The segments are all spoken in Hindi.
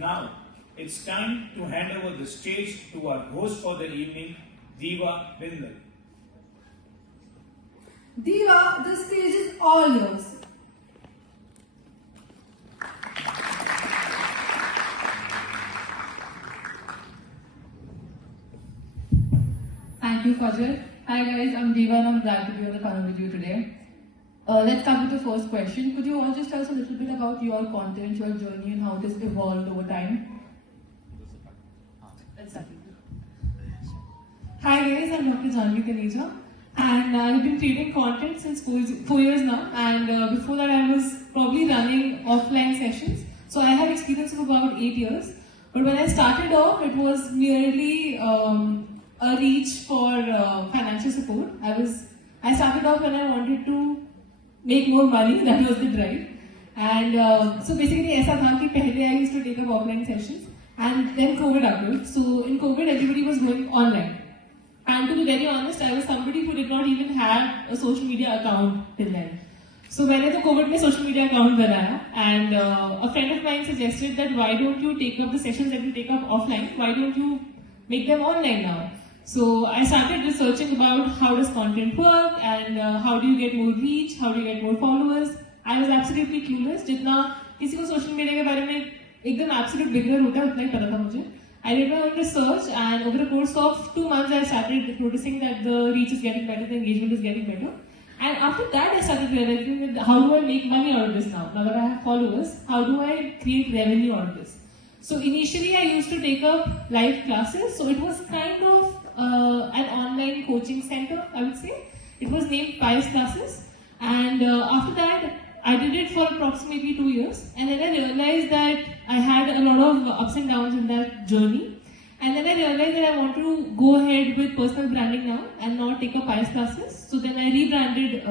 Now, it's time to hand over the stage to our host for the evening, Diva Bindal. Diva, the stage is all yours. Thank you, Fajr. Hi guys, I'm Diva and I'm glad to be on the panel with you today. Let's start with the first question. Could you all just tell us a little bit about your content, your journey, and how it has evolved over time? Let's start. Hi guys, I'm Dr. Janvi Kaneja, and I've been creating content since 4 years now, and before that I was probably running offline sessions. So I have experience of about 8 years. But when I started off, it was merely a reach for financial support. I started off when I wanted to make more money. That was the drive. And so basically, ऐसा था कि पहले I used to take up offline sessions, and then COVID happened. So in COVID, everybody was going online. And to be very honest, I was somebody who did not even have a social media account till then. So मैंने तो COVID में social media account बनाया, and a friend of mine suggested that why don't you take up the sessions that you take up offline? Why don't you make them online now? So I started researching about how does content work and how do you get more reach, how do you get more followers. I was absolutely clueless. जितना किसी को social media के बारे में एकदम absolute beginner होता है उतना ही पता था मुझे. I did my own research, and over the course of 2 months, I started noticing that the reach is getting better, the engagement is getting better. And after that, I started realizing that how do I make money out of this now? Now that I have followers, how do I create revenue out of this? So initially, I used to take up live classes. So it was kind of an online coaching center, I would say. It was named Pious Classes. And after that, I did it for approximately 2 years. And then I realized that I had a lot of ups and downs in that journey. And then I realized that I want to go ahead with personal branding now and not take up Pious Classes. So then I rebranded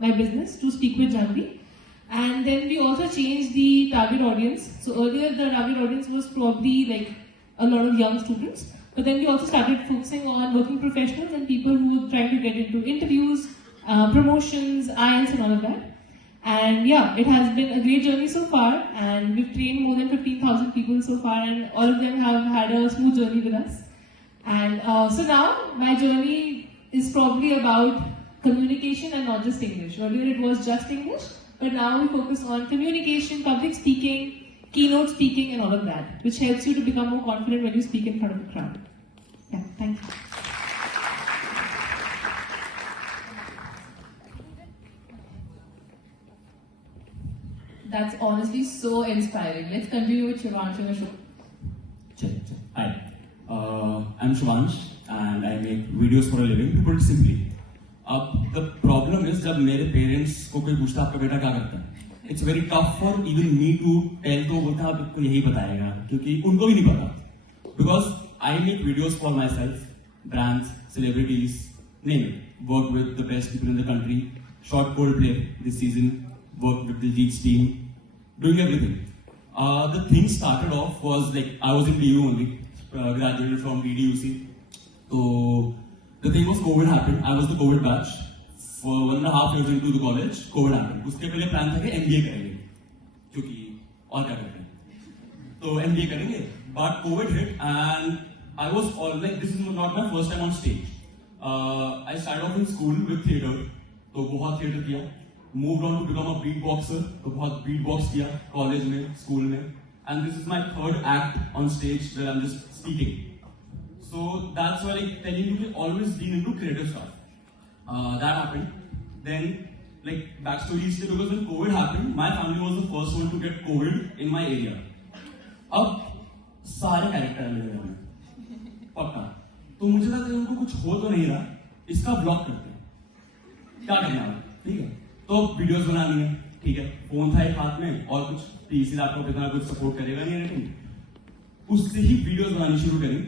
my business to Speak with Janvi. And then we also changed the target audience. So earlier the target audience was probably like a lot of young students. But then we also started focusing on working professionals and people who were trying to get into interviews, promotions, IELTS and all of that. And yeah, it has been a great journey so far, and we've trained more than 15,000 people so far, and all of them have had a smooth journey with us. And so now my journey is probably about communication and not just English. Earlier it was just English, but now we focus on communication, public speaking, keynote speaking and all of that, which helps you to become more confident when you speak in front of a crowd. Yeah, thank you. That's honestly so inspiring. Let's continue with Shivansh and Ashok. Check. Hi, I'm Shivansh and I make videos for a living. To put it simply, the problem is जब मेरे parents को कोई पूछता आपका बेटा क्या करता है, it's very tough for even me to tell तो बोलता आपको यही बताएगा क्योंकि उनको भी नहीं पता. Because I make videos for myself, brands, celebrities, name it. Worked with the best people in the country. Shot Coldplay this season. Worked with the Diljit's team, doing everything. The thing started off was like I was in DU only, graduated from DDUC. So the thing was COVID happened. I was the COVID batch. For 1.5 years into the college, COVID happened. उसके पहले plan था कि MBA करेंगे, क्योंकि और क्या करते हैं? तो MBA करेंगे. But COVID hit and I was all like, this is not my first time on stage. I started off in school with theatre, तो बहुत theatre किया. Moved on to become a beatboxer, तो बहुत beatbox किया college में, school में, and this is my third act on stage where I'm just speaking. So that's why like telling you to always been into creative stuff. That happened. Then like backstory is because when COVID happened, my family was the first one to get COVID in my area. अब सारे कैरेक्टर हैं मेरे घर में, पक्का. तो मुझे लगा कि उनको कुछ हो तो नहीं रहा, इसका ब्लॉक करते हैं. क्या करना है, ठीक है? तो वीडियोस बनानी है, ठीक है. फोन था एक हाथ में और कुछ पीसी लैपटॉप इतना कुछ सपोर्ट करेगा नहीं एडिटिंग. उससे ही वीडियोस बनानी शुरू करी.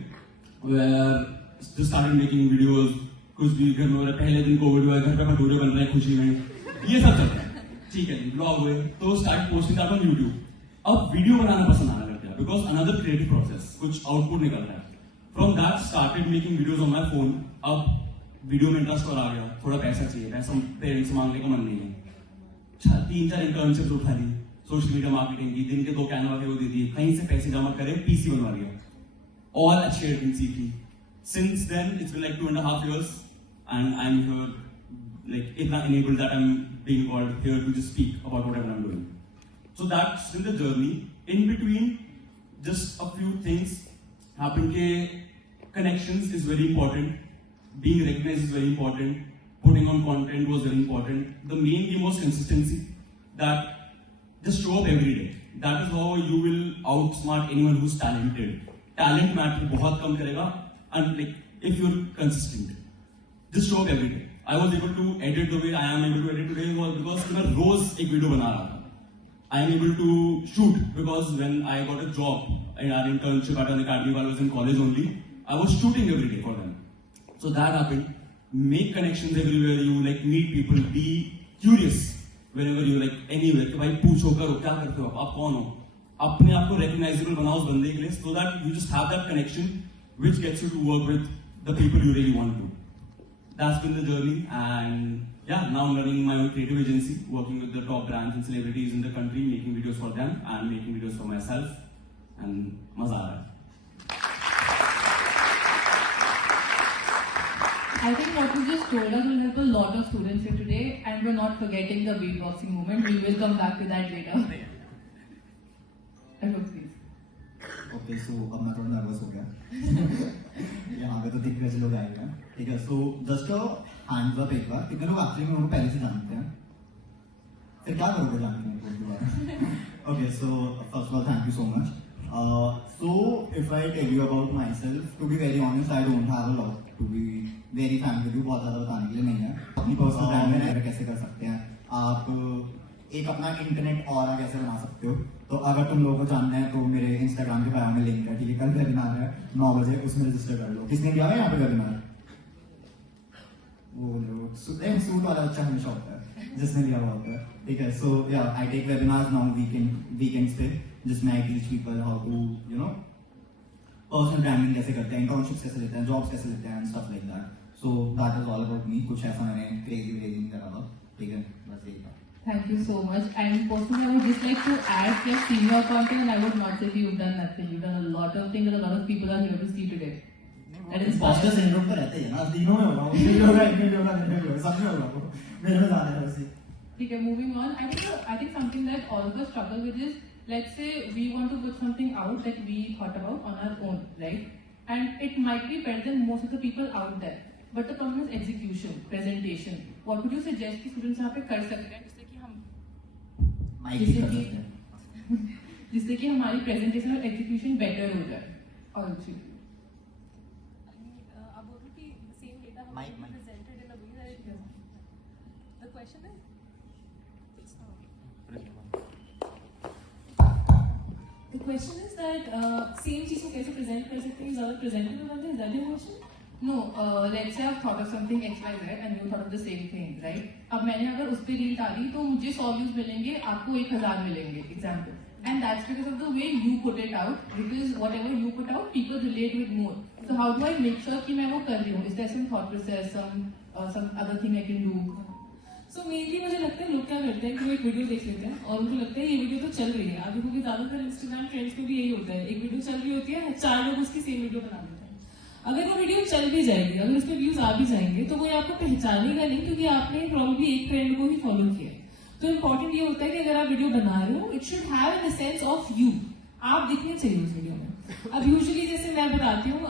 Just started making videos. कुछ भी घर में हो रहा है, पहले दिन कोविड हुआ है, घर पे भटूरे बन रहे हैं खुशी में, ये सब चलता है, ठीक है. ब्लॉग हुए तो start posting that on YouTube. अब वीडियो बनाना पसंद आने लग गया बिकॉज अनदर क्रिएटिव प्रोसेस, कुछ आउटपुट निकल रहा है. From that started making videos on my phone. अब वीडियो में इंटरेस्ट और आ गया, थोड़ा पैसा चाहिए, पैसा पेरेंट्स से मांगने का मन नहीं है. 3-4 इंटर्नशिप्स उठा ली, सोशल मीडिया मार्केटिंग की, दिन के 2 कैनवा के वो दे दिए, कहीं से पैसे जमा करे, पीसी बनवा लिया, all at shared in CP. Since then, it's been like 2.5 years, and I'm here, like, enabled that I'm being called here to just speak about whatever I'm doing. So that's been the journey. In between, just a few things happen. Connections is very important. Being recognized is very important. Putting on content was very important. The main game was consistency. That just show up every day. That is how you will outsmart anyone who's talented. Talent matter बहुत कम करेगा. And like if you're consistent, just show up every day. I was able to edit the way I am able to edit today was because मैं रोज एक वीडियो बना रहा था. I am able to shoot because when I got a job in our internship at an academy while I was in college only, I was shooting every day for them. So that happened. Make connections everywhere you like meet people. Be curious whenever you like anywhere. कि भाई पूछो करो क्या करते हो आप कौन हो, अपने आप को recognizable बनाओ उस बंदे के लिए, so that you just have that connection which gets you to work with the people you really want to. That's been the journey, and yeah, now I'm running my own creative agency, working with the top brands and celebrities in the country, making videos for them and making videos for myself, and मजा आ रहा है. I think what you just told us will help a lot of students here today, and we're not forgetting the beatboxing moment. We will come back to that later. Please. Okay, so अब मैं थोड़ा नर्वस हो गया. यहाँ पे तो दिग्गज लोग आएगा, ठीक है. So just a hands up एक बार, कितने लोग एक्चुअली में उनको पहले से जानते हैं? फिर क्या करोगे जानने में दोबारा? Okay, so first of all, thank you so much. So if I tell you about myself, to be very honest, I don't have a lot to be very frank with you. बहुत ज़्यादा बताने के लिए नहीं है. अपनी पर्सनल ब्रांड में कैसे कर सकते हैं आप, एक अपना इंटरनेट ऑरा कैसे बना सकते हो. तो अगर तुम लोगों को जानना है तो मेरे इंस्टाग्राम के बायो में लिंक है, ठीक है. कल वेबिनार है 9 बजे, उसमें रजिस्टर कर लो. किसने किया है यहाँ पे वेबिनार? वो लोग सूट वाला अच्छा हमेशा होता है जिसने लिया हुआ होता है, ठीक है. So yeah I take webinars now weekends पे, जिसमें I teach people how to you know personal branding कैसे करते हैं, इंटर्नशिप्स कैसे लेते हैं, जॉब्स कैसे लेते हैं and stuff like that. So that is all about me. कुछ ऐसा मैंने क्रेजी नहीं करा था, ठीक है. बस यही था. Thank you so much. And personally, I would just like to add that seeing your content, and I would not say that you've done nothing. You've done a lot of things that a lot of people are here to see today. That is impostor syndrome तो रहते हैं ना, तीनों में होगा, मेरे होगा, इनमें भी होगा, मेरे में भी होगा, सब में होगा वो. मेरे में ज़्यादा है वैसे. Okay, moving on. I think something that all of us struggle with is, let's say we want to put something out that we thought about on our own, right? And it might be better than most of the people out there. But the problem is execution, presentation. What would you suggest कि students यहाँ पे कर सकते हैं जिससे कि हमारी प्रेजेंटेशन और एग्जीक्यूशन बेटर हो जाए? और अच्छी The question is that same चीज को कैसे present कर सकते हैं ज़्यादा presentable बनते हैं? Is that your question? No, let's say I've thought of something X, Y, Z and you thought of the same thing, right? अब मैंने अगर उस पर रील डाली तो मुझे 100 views मिलेंगे, आपको 1000 मिलेंगे, example. And that's because of the way you put it out, because whatever you put out, people relate with more. So how do I make sure कि मैं वो कर रही हूँ? Is there some thought process, some other thing I can do? So mainly मुझे लगता है लोग क्या करते हैं कि वो एक वीडियो देख लेते हैं और उनको लगता है ये वीडियो तो चल रही है. आप देखोगे ज़्यादातर इंस्टाग्राम ट्रेंड्स में भी यही होता है, एक वीडियो चल रही होती है, 4 लोग उसकी सेम वीडियो बना देते हैं. अगर वो वीडियो चल भी जाएगी, अगर उसमें व्यूज आ भी जाएंगे तो वो आपको पहचानेगा नहीं, क्योंकि आपने प्रॉब्लली एक ट्रेंड को ही फॉलो किया. तो इम्पोर्टेंट ये होता है कि अगर आप वीडियो बना रहे हो, it should have an sense of you. आप दिखने चाहिए उस वीडियो में. अब यूजुअली जैसे मैं बताती हूँ,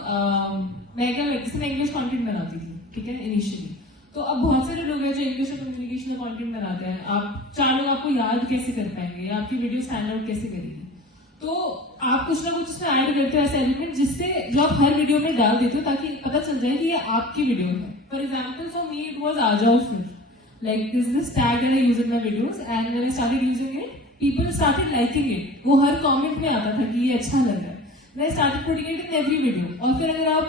मैं क्या जैसे मैं इंग्लिश कंटेंट बनाती थी, ठीक है, इनिशियली. तो अब बहुत सारे लोग हैं जो इंग्लिश और कम्युनिकेशन का कंटेंट बनाते हैं. आप 4 लोग आपको याद कैसे कर पाएंगे, आपकी वीडियो स्टैंड आउट कैसे करेगी? तो आप कुछ ना कुछ उसमें ऐड करते हो ऐसे एलिमेंट जिससे जो आप हर वीडियो में डाल देते हो ताकि पता चल जाए कि ये आपकी वीडियो है. For example for me it was आ जाओ फिर, like this tag that I use in my videos, and when I started using it people started liking it. वो हर कमेंट में आता था कि ये अच्छा लग रहा है. मैं started putting it in every video. और फिर अगर आप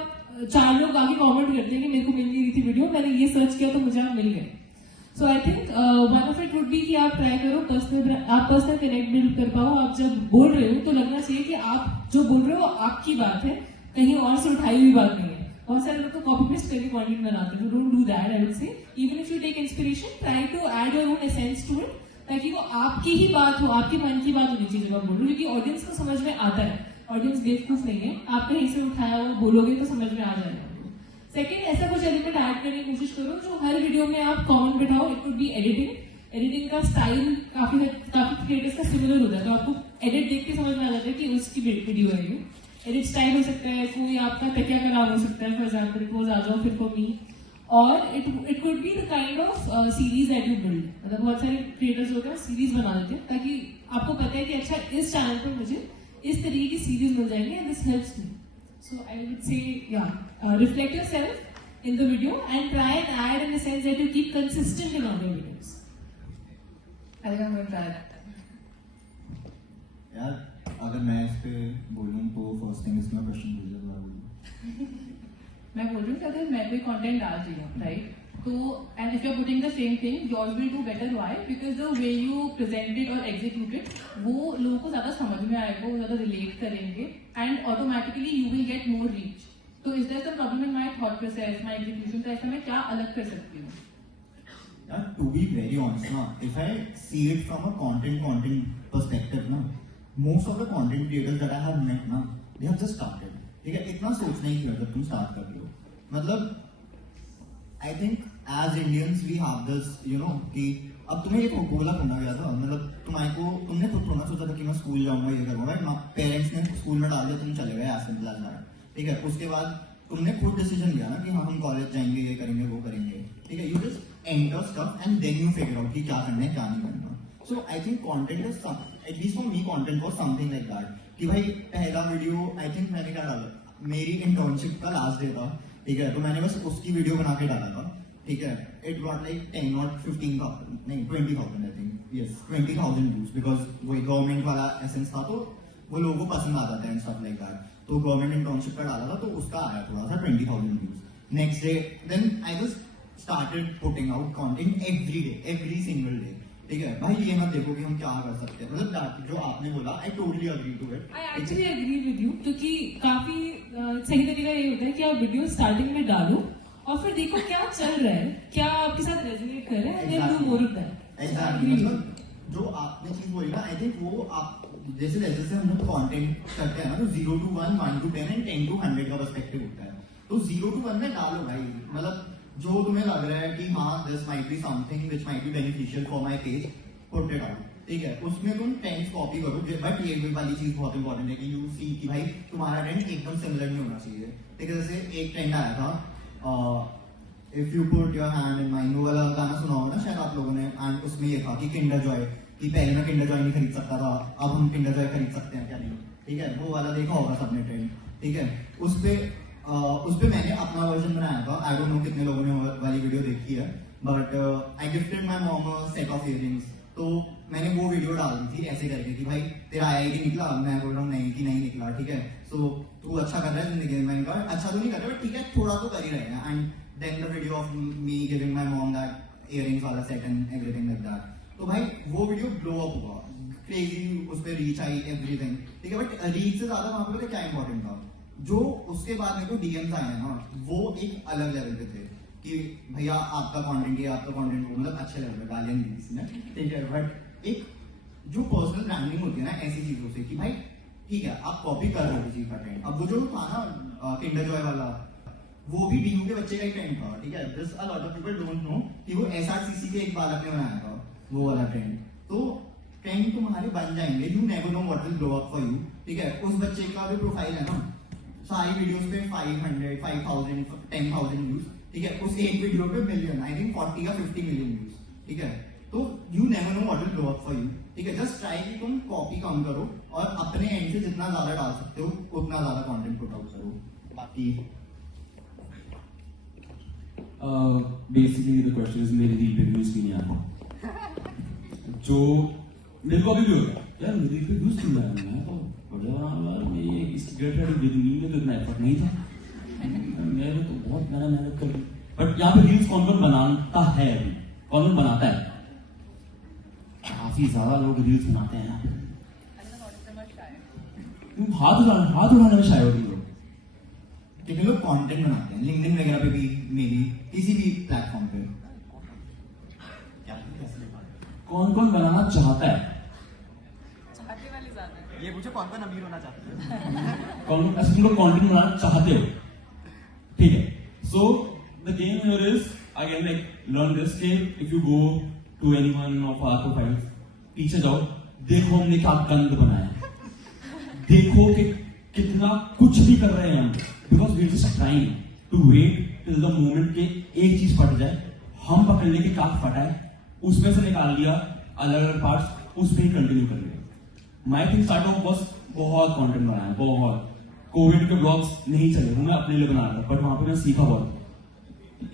4 लोग आगे कमेंट करते हैं कि मेरे को मिल नहीं रही थी वीडियो, मैंने ये सर्च किया तो मुझे आप मिल गए. So I think one of it would be कि आप ट्राई करो आप पर्सनल कनेक्ट बिल्ड कर पाओ. आप जब बोल रहे हो तो लगना चाहिए कि आप जो बोल रहे हो आपकी बात है, कहीं और से उठाई हुई बात नहीं है. बहुत सारे लोग तो कॉपी पेस्ट करके कंटेंट बनाते हैं. Don't do that. I would say even if you take inspiration, try to add your own essence to it, ताकि वो आपकी ही बात हो, आपके मन की बात होनी चाहिए जब आप बोल रहे हो, क्योंकि ऑडियंस को समझ में आता है, ऑडियंस बेवकूफ नहीं है, आप कहीं से उठाया वो बोलोगे तो समझ में आ जाएगा। सेकेंड, ऐसा कुछ एलिमेंट ऐड करने की कोशिश करो जो हर वीडियो में आप कॉमन बिठाओ। इट कुड बी एडिटिंग का स्टाइल काफी क्रिएटर्स का सिमिलर होता है, तो आपको एडिट देख के समझ में आ जाता है कि उसकी वीडियो है ये। एडिट स्टाइल हो सकता है, कोई आपका तकिया कलाम हो सकता है, फॉर एग्जाम्पल इट वाज आ जाओ फिर फॉर मी, और it could be the kind of series that you build. मतलब बहुत सारे क्रिएटर्स होते हैं सीरीज बना देते हैं ताकि आपको पता है कि अच्छा इस चैनल पर मुझे इस तरीके की सीरीज मिल जाएंगे and this helps me. So I would से reflect yourself in the video and try and add in the sense that you keep consistent in all your videos. I think I'm going to try that. यार अगर मैं इस पे बोलूँ तो फर्स्ट थिंग इसमें क्वेश्चन पूछूंगा। मैं बोल रही हूँ कि अगर मैं कोई कंटेंट डाल रही हूँ, राइट, तो and if you are putting the same thing, yours will do better. Why? Because the way you present it और एग्जीक्यूट इट, वो लोगों को ज्यादा समझ में आएगा, वो ज्यादा रिलेट करेंगे and automatically you will get more reach. तो is there some problem in my thought process, my execution? तो ऐसा मैं क्या अलग कर सकती हूँ? यार टू बी वेरी ऑनेस्ट ना, if I see it from a content perspective ना, most of the content creators that I have met ना, दे हैव जस्ट स्टार्टेड। ठीक है, इतना सोचना ही नहीं जब तुम स्टार्ट कर रहे हो। मतलब I think as Indians we have this you know कि अब तुम्हें ये बोला सुना गया था, मतलब तुमने खुद थोड़ा सोचा था कि मैं स्कूल जाऊंगा, ये करूंगा, पेरेंट्स ने स्कूल में डाल दिया, तुम चले गए एज सिंपल एज दैट। ठीक है, उसके बाद तुमने खुद डिसीजन लिया ना कि हाँ हम कॉलेज जाएंगे, ये करेंगे, वो करेंगे। ठीक है, you just enter stuff and then you figure out कि क्या करना है क्या नहीं करना। So I think content is at least for me content was something like that कि भाई पहला वीडियो आई थिंक मैंने क्या डाला, मेरी इंटर्नशिप का लास्ट डे था। ठीक है, तो मैंने बस उसकी वीडियो बना के डाला था। ठीक है, इट गॉट लाइक 10 or 15,000 नहीं 20,000 I think, yes 20,000 views, because वही गवर्नमेंट वाला एसेंस था, तो वो लोगों को पसंद आ जाता है एंड स्टफ लाइक दैट। तो गवर्नमेंट इंटर्नशिप का डाला था, तो उसका आया थोड़ा सा 20,000 views. Next day then I just started putting out content every day, every single day. ठीक है भाई, ये मत देखो कि हम क्या कर सकते हैं, मतलब जो आपने बोला I totally agree to it. I actually agree with you, क्योंकि काफी सही तरीका ये होता है कि आप वीडियो स्टार्टिंग में डालो और फिर देखो क्या चल रहा है, क्या आपके साथ रेजोनेट कर रहा है, and then do more of that. Exactly, मतलब जो आपने चीज बोली ना, आई थिंक वो आप जैसे जैसे हम लोग कंटेंट करते हैं ना, तो 0 to 1, 1 to 10 एंड 10 to 100 का पर्सपेक्टिव होता है। तो 0 to 1 में डालो भाई, मतलब जो तुम्हें लग रहा है कि हाँ this might be something which might be beneficial for my page, put it out. ठीक है, उसमें तुम ट्रेंड्स कॉपी करो, बट ये वाली चीज बहुत इंपॉर्टेंट है कि यू सी कि भाई तुम्हारा ट्रेंड एकदम सिमिलर नहीं होना चाहिए। ठीक है, जैसे एक ट्रेंड आया था if you put your hand in mine, वो वाला गाना सुना होगा ना शायद आप लोगों ने, एंड उसमें ये था कि किंडर जॉय, कि पहले मैं किंडर जॉय नहीं खरीद सकता था, अब हम किंडर जॉय खरीद सकते हैं क्या नहीं। ठीक है, वो वाला देखा होगा सबने ट्रेंड। ठीक है, उस पे मैंने अपना वर्जन बनाया था। आई डोंट नो कितने लोगों ने वाली वीडियो देखी है, but I gifted my mom a set of earrings. तो मैंने वो वीडियो डाल दी थी ऐसे करके कि भाई तेरा IIT निकला, मैं बोल रहा हूँ नहीं कि नहीं निकला। ठीक है, सो तू अच्छा कर रहा है जिंदगी में। मैंने कहा अच्छा तो नहीं कर रहा, बट ठीक है थोड़ा तो कर ही रहे हैं। And then the video of me giving my mom that earrings वाला set and everything like that. तो भाई वो वीडियो ब्लो अप हुआ, क्रेजी, उस पर रीच आई, एवरीथिंग। ठीक है, बट रीच से ज्यादा वहां पे क्या इंपॉर्टेंट था, जो उसके बाद मेरे को DMs आए ना, वो एक अलग लेवल पे थे कि भैया आपका कंटेंट ये, आपका कंटेंट वो, मतलब अच्छे लेवल पे गालियां दी इसने। ठीक है, बट एक जो पर्सनल ब्रांडिंग होती है ना ऐसी चीजों से कि भाई ठीक है आप कॉपी कर रहे हो किसी का ट्रेंड। अब वो जो था ना किंडर जॉय वाला, वो भी DU के बच्चे का ही ट्रेंड था। ठीक है, just a lot of people don't know कि वो SRCC के एक बालक ने बनाया था वो वाला ट्रेंड। तो ट्रेंड तुम्हारे बन जाएंगे, you never know what will blow up for you. ठीक है, उस बच्चे का भी प्रोफाइल है ना, सारी वीडियोस पे 500, 5,000, 10,000 व्यूज। ठीक है, उस एक वीडियो पे मिलियन, आई थिंक 40 या 50 मिलियन व्यूज। ठीक है, तो you never know what will blow up for you. ठीक है, जस्ट ट्राई कि तुम कॉपी कम करो और अपने एंड से जितना ज्यादा डाल सकते हो उतना ज्यादा कंटेंट पुट आउट करो। बाकी बेसिकली द क्वेश्चन इज मेरे रील पे व्यूज क्यों नहीं आते, जो मेरे को अभी भी होता है यार, मेरे रील पे व्यूज क्यों नहीं आते। मैं तो यार मैं इस गेट रेडी विद मी में तो इतना एफर्ट नहीं था, मैंने तो बहुत मेहनत कर ली। बट यहाँ पे रील्स कौन कौन बनाता है, अभी कौन कौन बनाता है? काफी ज्यादा लोग रील्स बनाते हैं। हाथ उठाने में शायद होती लोग, कितने लोग कंटेंट बनाते हैं लिंक्डइन वगैरह पे भी, मे बी किसी भी प्लेटफॉर्म पे। कौन कौन बनाना चाहता है? ये पूछो कौन कौन अमीर होना चाहता है? कौन ऐसे तुम लोग कंटेंट बनाना चाहते हो? ठीक है. So the game here is again like learn this कि if you go to any one of our profiles, पीछे जाओ, देखो हमने क्या गंद बनाया है, देखो कि कितना कुछ भी कर रहे हैं हम, because we are just trying to wait till the moment के एक चीज फट जाए, हम पकड़ लेंगे क्या फटा है, उसमें से निकाल लिया अलग अलग पार्ट्स, उस पे ही कंटिन्यू कर लिया. माई थिंग स्टार्ट ऑफ बस बहुत कंटेंट बनाया, बहुत. कोविड के ब्लॉग्स नहीं चले, वो मैं अपने लिए बना रहा था, बट वहां पे मैं सीखा बहुत.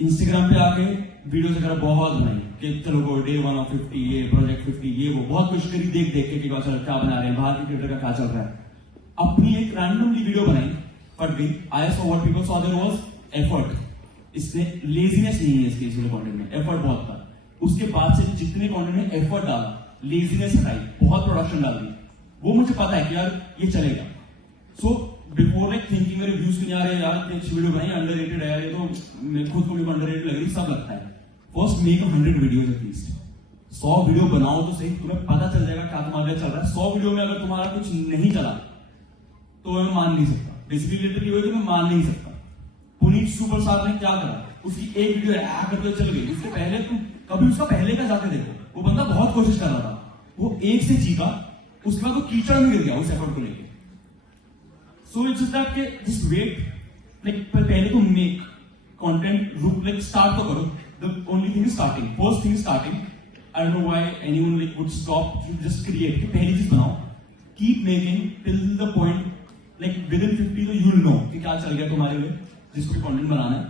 इंस्टाग्राम पे आके वीडियोस वगैरह बहुत बनाई कि चलो वो डे 1 ऑफ 50, ये प्रोजेक्ट 50, ये वो बहुत कुछ करी देख देख के कि क्या बना रहे हैं, बाहर के क्रिएटर का क्या चल रहा है. अपनी एक रैंडमली वीडियो बनाई, फट गई. I saw what people saw, there was effort. इसमें लेजीनेस नहीं है इसके इसलिए कंटेंट में, एफर्ट बहुत था. उसके बाद से जितने कंटेंट में एफर्ट डाला, लेजीनेस हटाई, बहुत प्रोडक्शन डाल दी, वो मुझे पता है कि यार ये चलेगा. सो बिफोर लाइक थिंकिंग मेरे व्यूज क्यों आ रहे हैं यार, इतनी अच्छी वीडियो बनाई, अंडररेटेड है यार, ये तो मैं खुद को भी अंडररेटेड लग रही, सब लगता है. First make 100 videos at least. 100 video बनाओ तो सही, तुम्हें पता चल जाएगा क्या तुम्हारे लिए चल रहा है. 100 वीडियो में अगर तुम्हारा कुछ नहीं चला तो मैं मान नहीं सकता. बेसिकली लिटरली वही, मैं मान नहीं सकता. पुनीत सुपरस्टार ने क्या करा, उसकी एक वीडियो करते चल गई. उससे पहले तुम कभी उसका पहले का जाके देखो, वो बंदा बहुत कोशिश कर रहा था, वो एक से चीखा, उसके बाद वो कीचड़ में गिर गया उस एफर्ट को लेके. सो इट्स जस्ट दैट के जस्ट वेट, लाइक पहले तो मेक कंटेंट, लाइक स्टार्ट तो करो. The only thing is starting, first thing is starting. I don't know why anyone like would stop, you just create. पहली चीज बनाओ, keep making till the point like with in 50 तो यू विल नो कि क्या चल गया तुम्हारे लिए, जिसको भी कंटेंट बनाना है.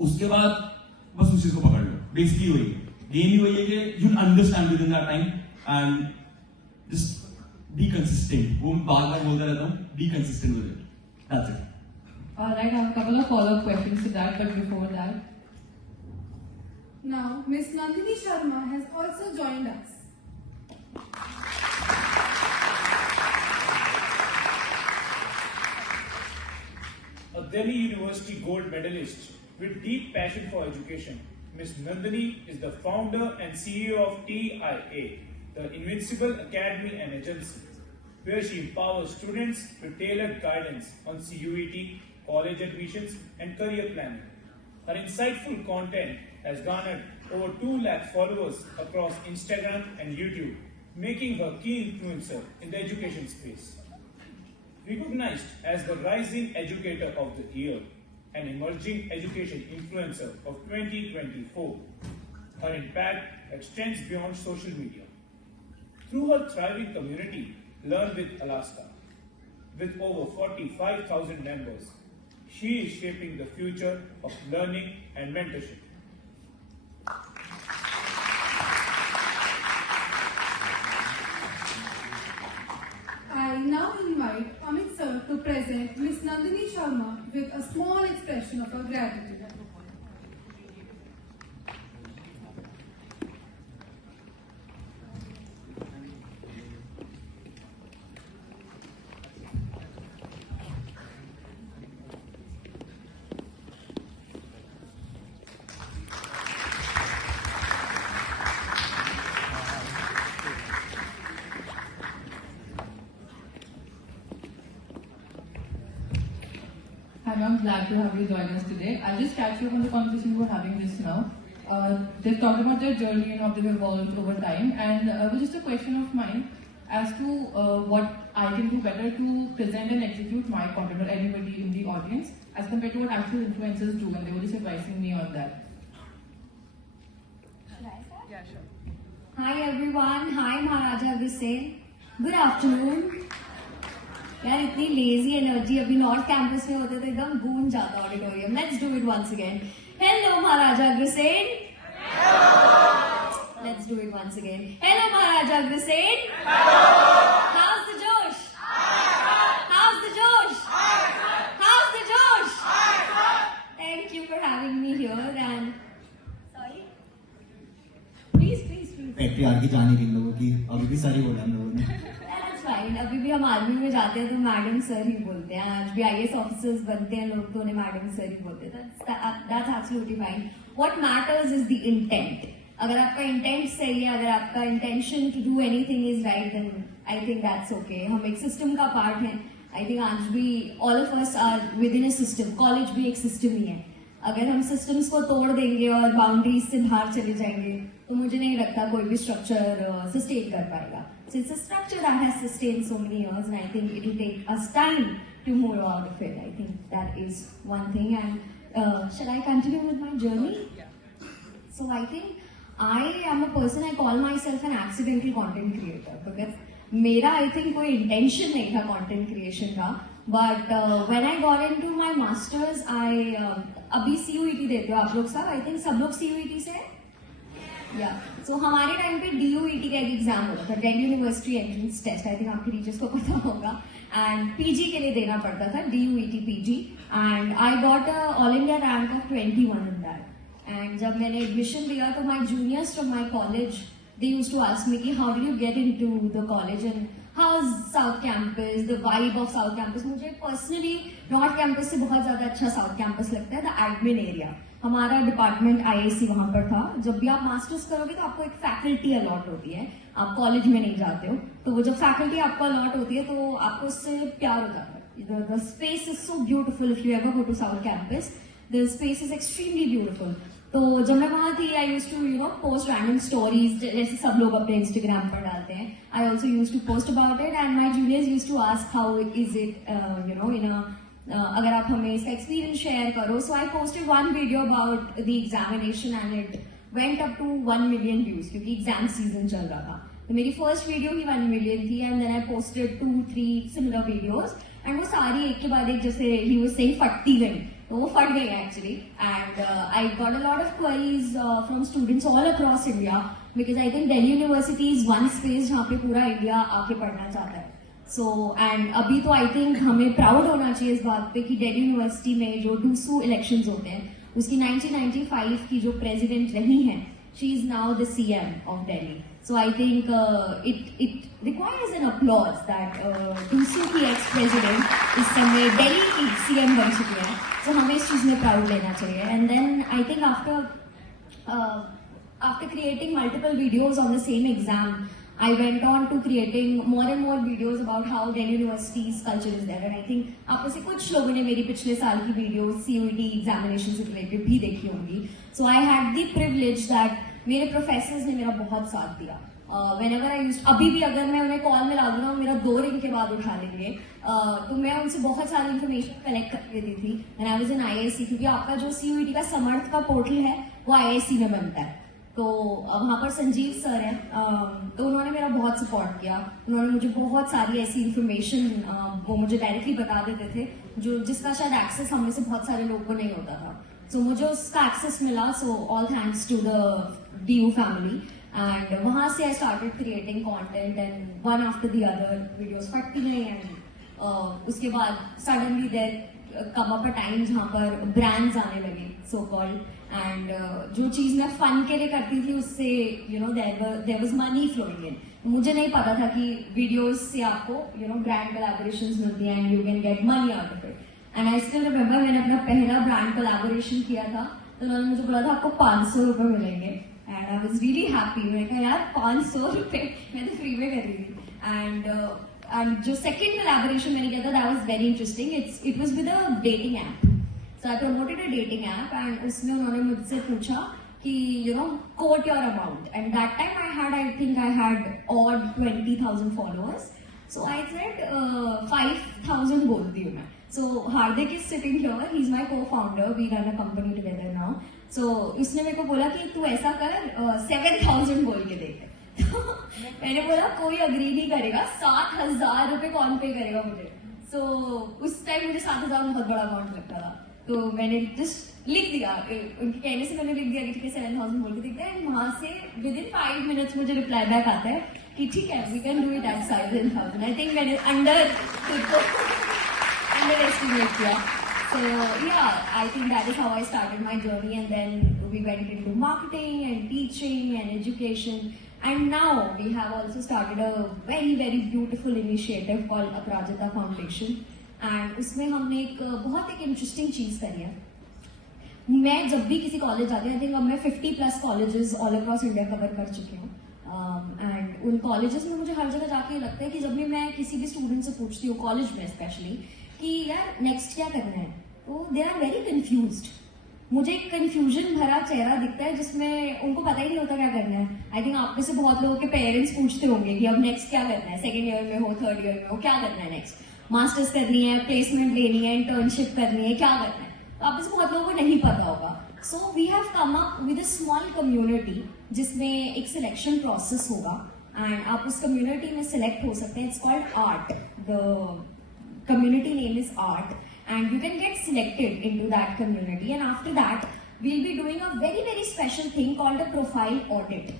उसके बाद बस उस चीज को पकड़ लो. बेसिकली वही गेम ही वही है कि you understand with in that time and just be consistent. वो मैं बार बार बोलता रहता हूँ, be consistent with it. That's it. Alright, I have a couple of follow-up questions to that, but before that, Now, Miss Nandini Sharma has also joined us. A Delhi University gold medalist with deep passion for education, Ms. Nandini is the founder and CEO of TIA, the Invincible Academy and Agency, where she empowers students with tailored guidance on CUET, college admissions, and career planning. Her insightful content has garnered over 2 lakh followers across Instagram and YouTube, making her key influencer in the education space. Recognized as the Rising Educator of the Year and Emerging Education Influencer of 2024, her impact extends beyond social media. Through her thriving community, Learn with Alaska, with over 45,000 members, she is shaping the future of learning and mentorship. I now invite Amit sir to present Miss Nandini Sharma with a small expression of her gratitude. Hi ma'am, glad to have you join us today. I'll just catch you up on the conversation we're having just now. They've talked about their journey and how they've evolved over time, and it was just a question of mine as to what I can do better to present and execute my content or anybody in the audience as compared to what actual influencers do, and they were just advising me on that. Hi everyone, hi Maharaja Hussain. Good afternoon. यार इतनी लेजी एनर्जी अभी नॉर्थ कैंपस में होते थे, एकदम गूंज जाता auditorium. Let's do it once again. Hello Maharaja Agrasen. Let's do it once again. Hello Maharaja Agrasen. How's the josh? How's the josh? How's the josh? Thank you for having me here and sorry. Please. Patriarchy जानी थी इन लोगों की, अभी भी सारी बोला हम लोगों ने. फाइन. अभी भी हम आर्मी में जाते हैं तो मैडम सर ही बोलते हैं. आज भी IAS ऑफिसर्स बनते हैं लोग तो उन्हें मैडम सर ही बोलते हैं. That's absolutely fine. What matters is the intent. अगर आपका इंटेंट सही है, अगर आपका intention to do anything is right, then I think that's okay. हम एक सिस्टम का पार्ट हैं. आई थिंक आज भी all of us are within a system. College भी एक सिस्टम ही है. अगर हम सिस्टम्स को तोड़ देंगे और बाउंड्रीज से बाहर चले जाएंगे तो मुझे नहीं लगता कोई भी स्ट्रक्चर सस्टेन कर पाएगा. So it's a structure that has sustained so many years, and I think it will take us time to move out of it. I think that is one thing. And shall I continue with my journey? So I think I am a person, I call myself an accidental content creator because मेरा I think कोई intention नहीं था content creation का. But when I got into my masters, अभी CUET देते हो आप लोग सब. I think सब लोग CUET से सो हमारे टाइम पे DUET का एक एग्जाम होता था, Delhi university entrance test. I think आपके टीचर्स को पता होगा. एंड PG के लिए देना पड़ता था, DUET PG. And I got a all India rank of 21 in that. And जब मैंने एडमिशन लिया तो my juniors from my college they used to ask me कि how do you get into the college and how is south campus, the vibe of south campus. मुझे पर्सनली नॉर्थ कैंपस से बहुत ज्यादा अच्छा साउथ कैंपस लगता है. द एडमिन एरिया, हमारा डिपार्टमेंट IIC वहां पर था. जब भी आप मास्टर्स करोगे तो आपको एक फैकल्टी अलॉट होती है, आप कॉलेज में नहीं जाते हो. तो वो जब फैकल्टी आपको अलॉट होती है तो आपको उससे प्यार हो जाता है. The space is so beautiful. If you ever go to south campus, the space is extremely beautiful. तो जब मैं वहां थी, I use to post random stories जैसे सब लोग अपने इंस्टाग्राम पर डालते हैं. I also use to post about it and my juniors use to ask how is it in a अगर आप हमें इसका एक्सपीरियंस शेयर करो. So I posted one video about the examination and it went up to 1 million views क्योंकि एग्जाम सीजन चल रहा था. तो मेरी फर्स्ट वीडियो ही 1 मिलियन थी. And then I posted 2-3 similar videos and वो सारी एक के बाद एक जैसे ही वो सही फटती गई. तो वो फट गई actually. And I got a lot of queries from students all across India because I think Delhi university is one space जहाँ पे पूरा इंडिया आके पढ़ना चाहता है. सो एंड अभी तो आई थिंक हमें प्राउड होना चाहिए इस बात पे कि दिल्ली यूनिवर्सिटी में जो डूसू इलेक्शंस होते हैं उसकी 1995 की जो प्रेसिडेंट रही हैं, she is now the CM of Delhi. So I think it requires N applause that DUSU की एक्स प्रेसिडेंट इस समय दिल्ली की CM बन चुकी है. सो हमें इस चीज में प्राउड लेना चाहिए. And then I think after creating multiple videos on the same exam, I went on to creating more and more videos about how Delhi University's culture is there. And I think आप में से कुछ लोगों ने मेरी पिछले साल की वीडियोस CUET एग्जामिनेशन से रिलेटेड भी देखी होंगी. So I had the privilege that मेरे प्रोफेसर्स ने मेरा बहुत साथ दिया. Whenever I used, अभी भी अगर मैं उन्हें कॉल में ला दूंगा मेरा 2 रिंग के बाद उठा लेंगे. तो मैं उनसे बहुत सारी इन्फॉर्मेशन कलेक्ट कर लेती थी. And I was in IIC क्योंकि आपका जो CUET का समर्थ का पोर्टल है वो IIC में बनता है. तो वहाँ पर संजीव सर हैं, तो उन्होंने मेरा बहुत सपोर्ट किया. उन्होंने मुझे बहुत सारी ऐसी इन्फॉर्मेशन वो मुझे डायरेक्टली बता देते थे जो जिसका शायद एक्सेस हम में से बहुत सारे लोगों को नहीं होता था. सो मुझे उसका एक्सेस मिला. So all thanks to the DU family. And वहाँ से I started creating content and one after the other videos फटती गई. एंड उसके बाद suddenly there come up a time जहाँ पर ब्रांड्स आने लगे सो कॉल्ड. एंड जो चीज मैं फन के लिए करती थी उससे there was money flowing in. मुझे नहीं पता था कि वीडियोस से आपको ब्रांड कोलैबोरेशंस मिलती हैं and you can get money out of it. And I still remember मैंने अपना पहला ब्रांड कोलैबोरेशन किया था तो उन्होंने मुझे बोला था आपको 500 रुपए मिलेंगे. And I was really happy. मैंने कहा यार 500 रुपए मैं तो फ्री में कर रही थी. एंड जो सेकेंड कोलैबोरेशन मैंने किया था that was very interesting. It was with a dating app. So I promoted a dating app and उसमें उन्होंने मुझसे पूछा कि quote your amount. And that time I think I had odd 20,000 followers. So I said 5,000 बोलती हूँ मैं. So Hardik is sitting here. He's my co-founder. We run a company together now. So उसने मेरे को बोला कि तू ऐसा कर 7,000 बोल के देख. मैंने बोला कोई अग्री नहीं करेगा. 7,000 रुपए कौन पे करेगा मुझे. So उस टाइम मुझे 7,000 बहुत बड़ा अमाउंट लगता था. तो मैंने जस्ट लिख दिया, उनके कहने से मैंने लिख दिया कि ठीक है 7,000 बोल के दिखता है. एंड वहां से विद इन 5 मिनट्स मुझे रिप्लाई बैक आता है कि ठीक है we can do it at 7,000. I think मैंने अंडर एस्टिमेट किया. So yeah, I think that is how I started my journey. And then we went into marketing and teaching and education. And now we have also started a very, very beautiful initiative called Aparajita Foundation. And उसमें हमने एक बहुत एक इंटरेस्टिंग चीज करी है. मैं जब भी किसी कॉलेज जाती हूँ, आई थिंक अब मैं 50+ colleges all across India cover कर चुकी हूँ, एंड उन कॉलेजेस में मुझे हर जगह जाके ये लगता है कि जब भी मैं किसी भी स्टूडेंट से पूछती हूँ, कॉलेज में स्पेशली, कि यार नेक्स्ट क्या करना है, तो दे आर वेरी कंफ्यूज्ड। मुझे एक कंफ्यूजन भरा चेहरा दिखता है जिसमें उनको पता ही नहीं होता क्या करना है। आई थिंक आप में से बहुत लोगों के पेरेंट्स पूछते होंगे कि अब नेक्स्ट क्या करना है, सेकंड ईयर में हो, थर्ड ईयर में हो, क्या करना है नेक्स्ट, मास्टर्स करनी है, प्लेसमेंट लेनी है, इंटर्नशिप करनी है, क्या करना है। तो आप में से बहुत लोगों को नहीं पता होगा। So we have come up with a small community जिसमें एक सिलेक्शन प्रोसेस होगा, एंड आप उस कम्युनिटी में सिलेक्ट हो सकते हैं। It's called art, the community name is art, and you can get selected into that community, and after that we'll be doing a very very special thing called a profile audit.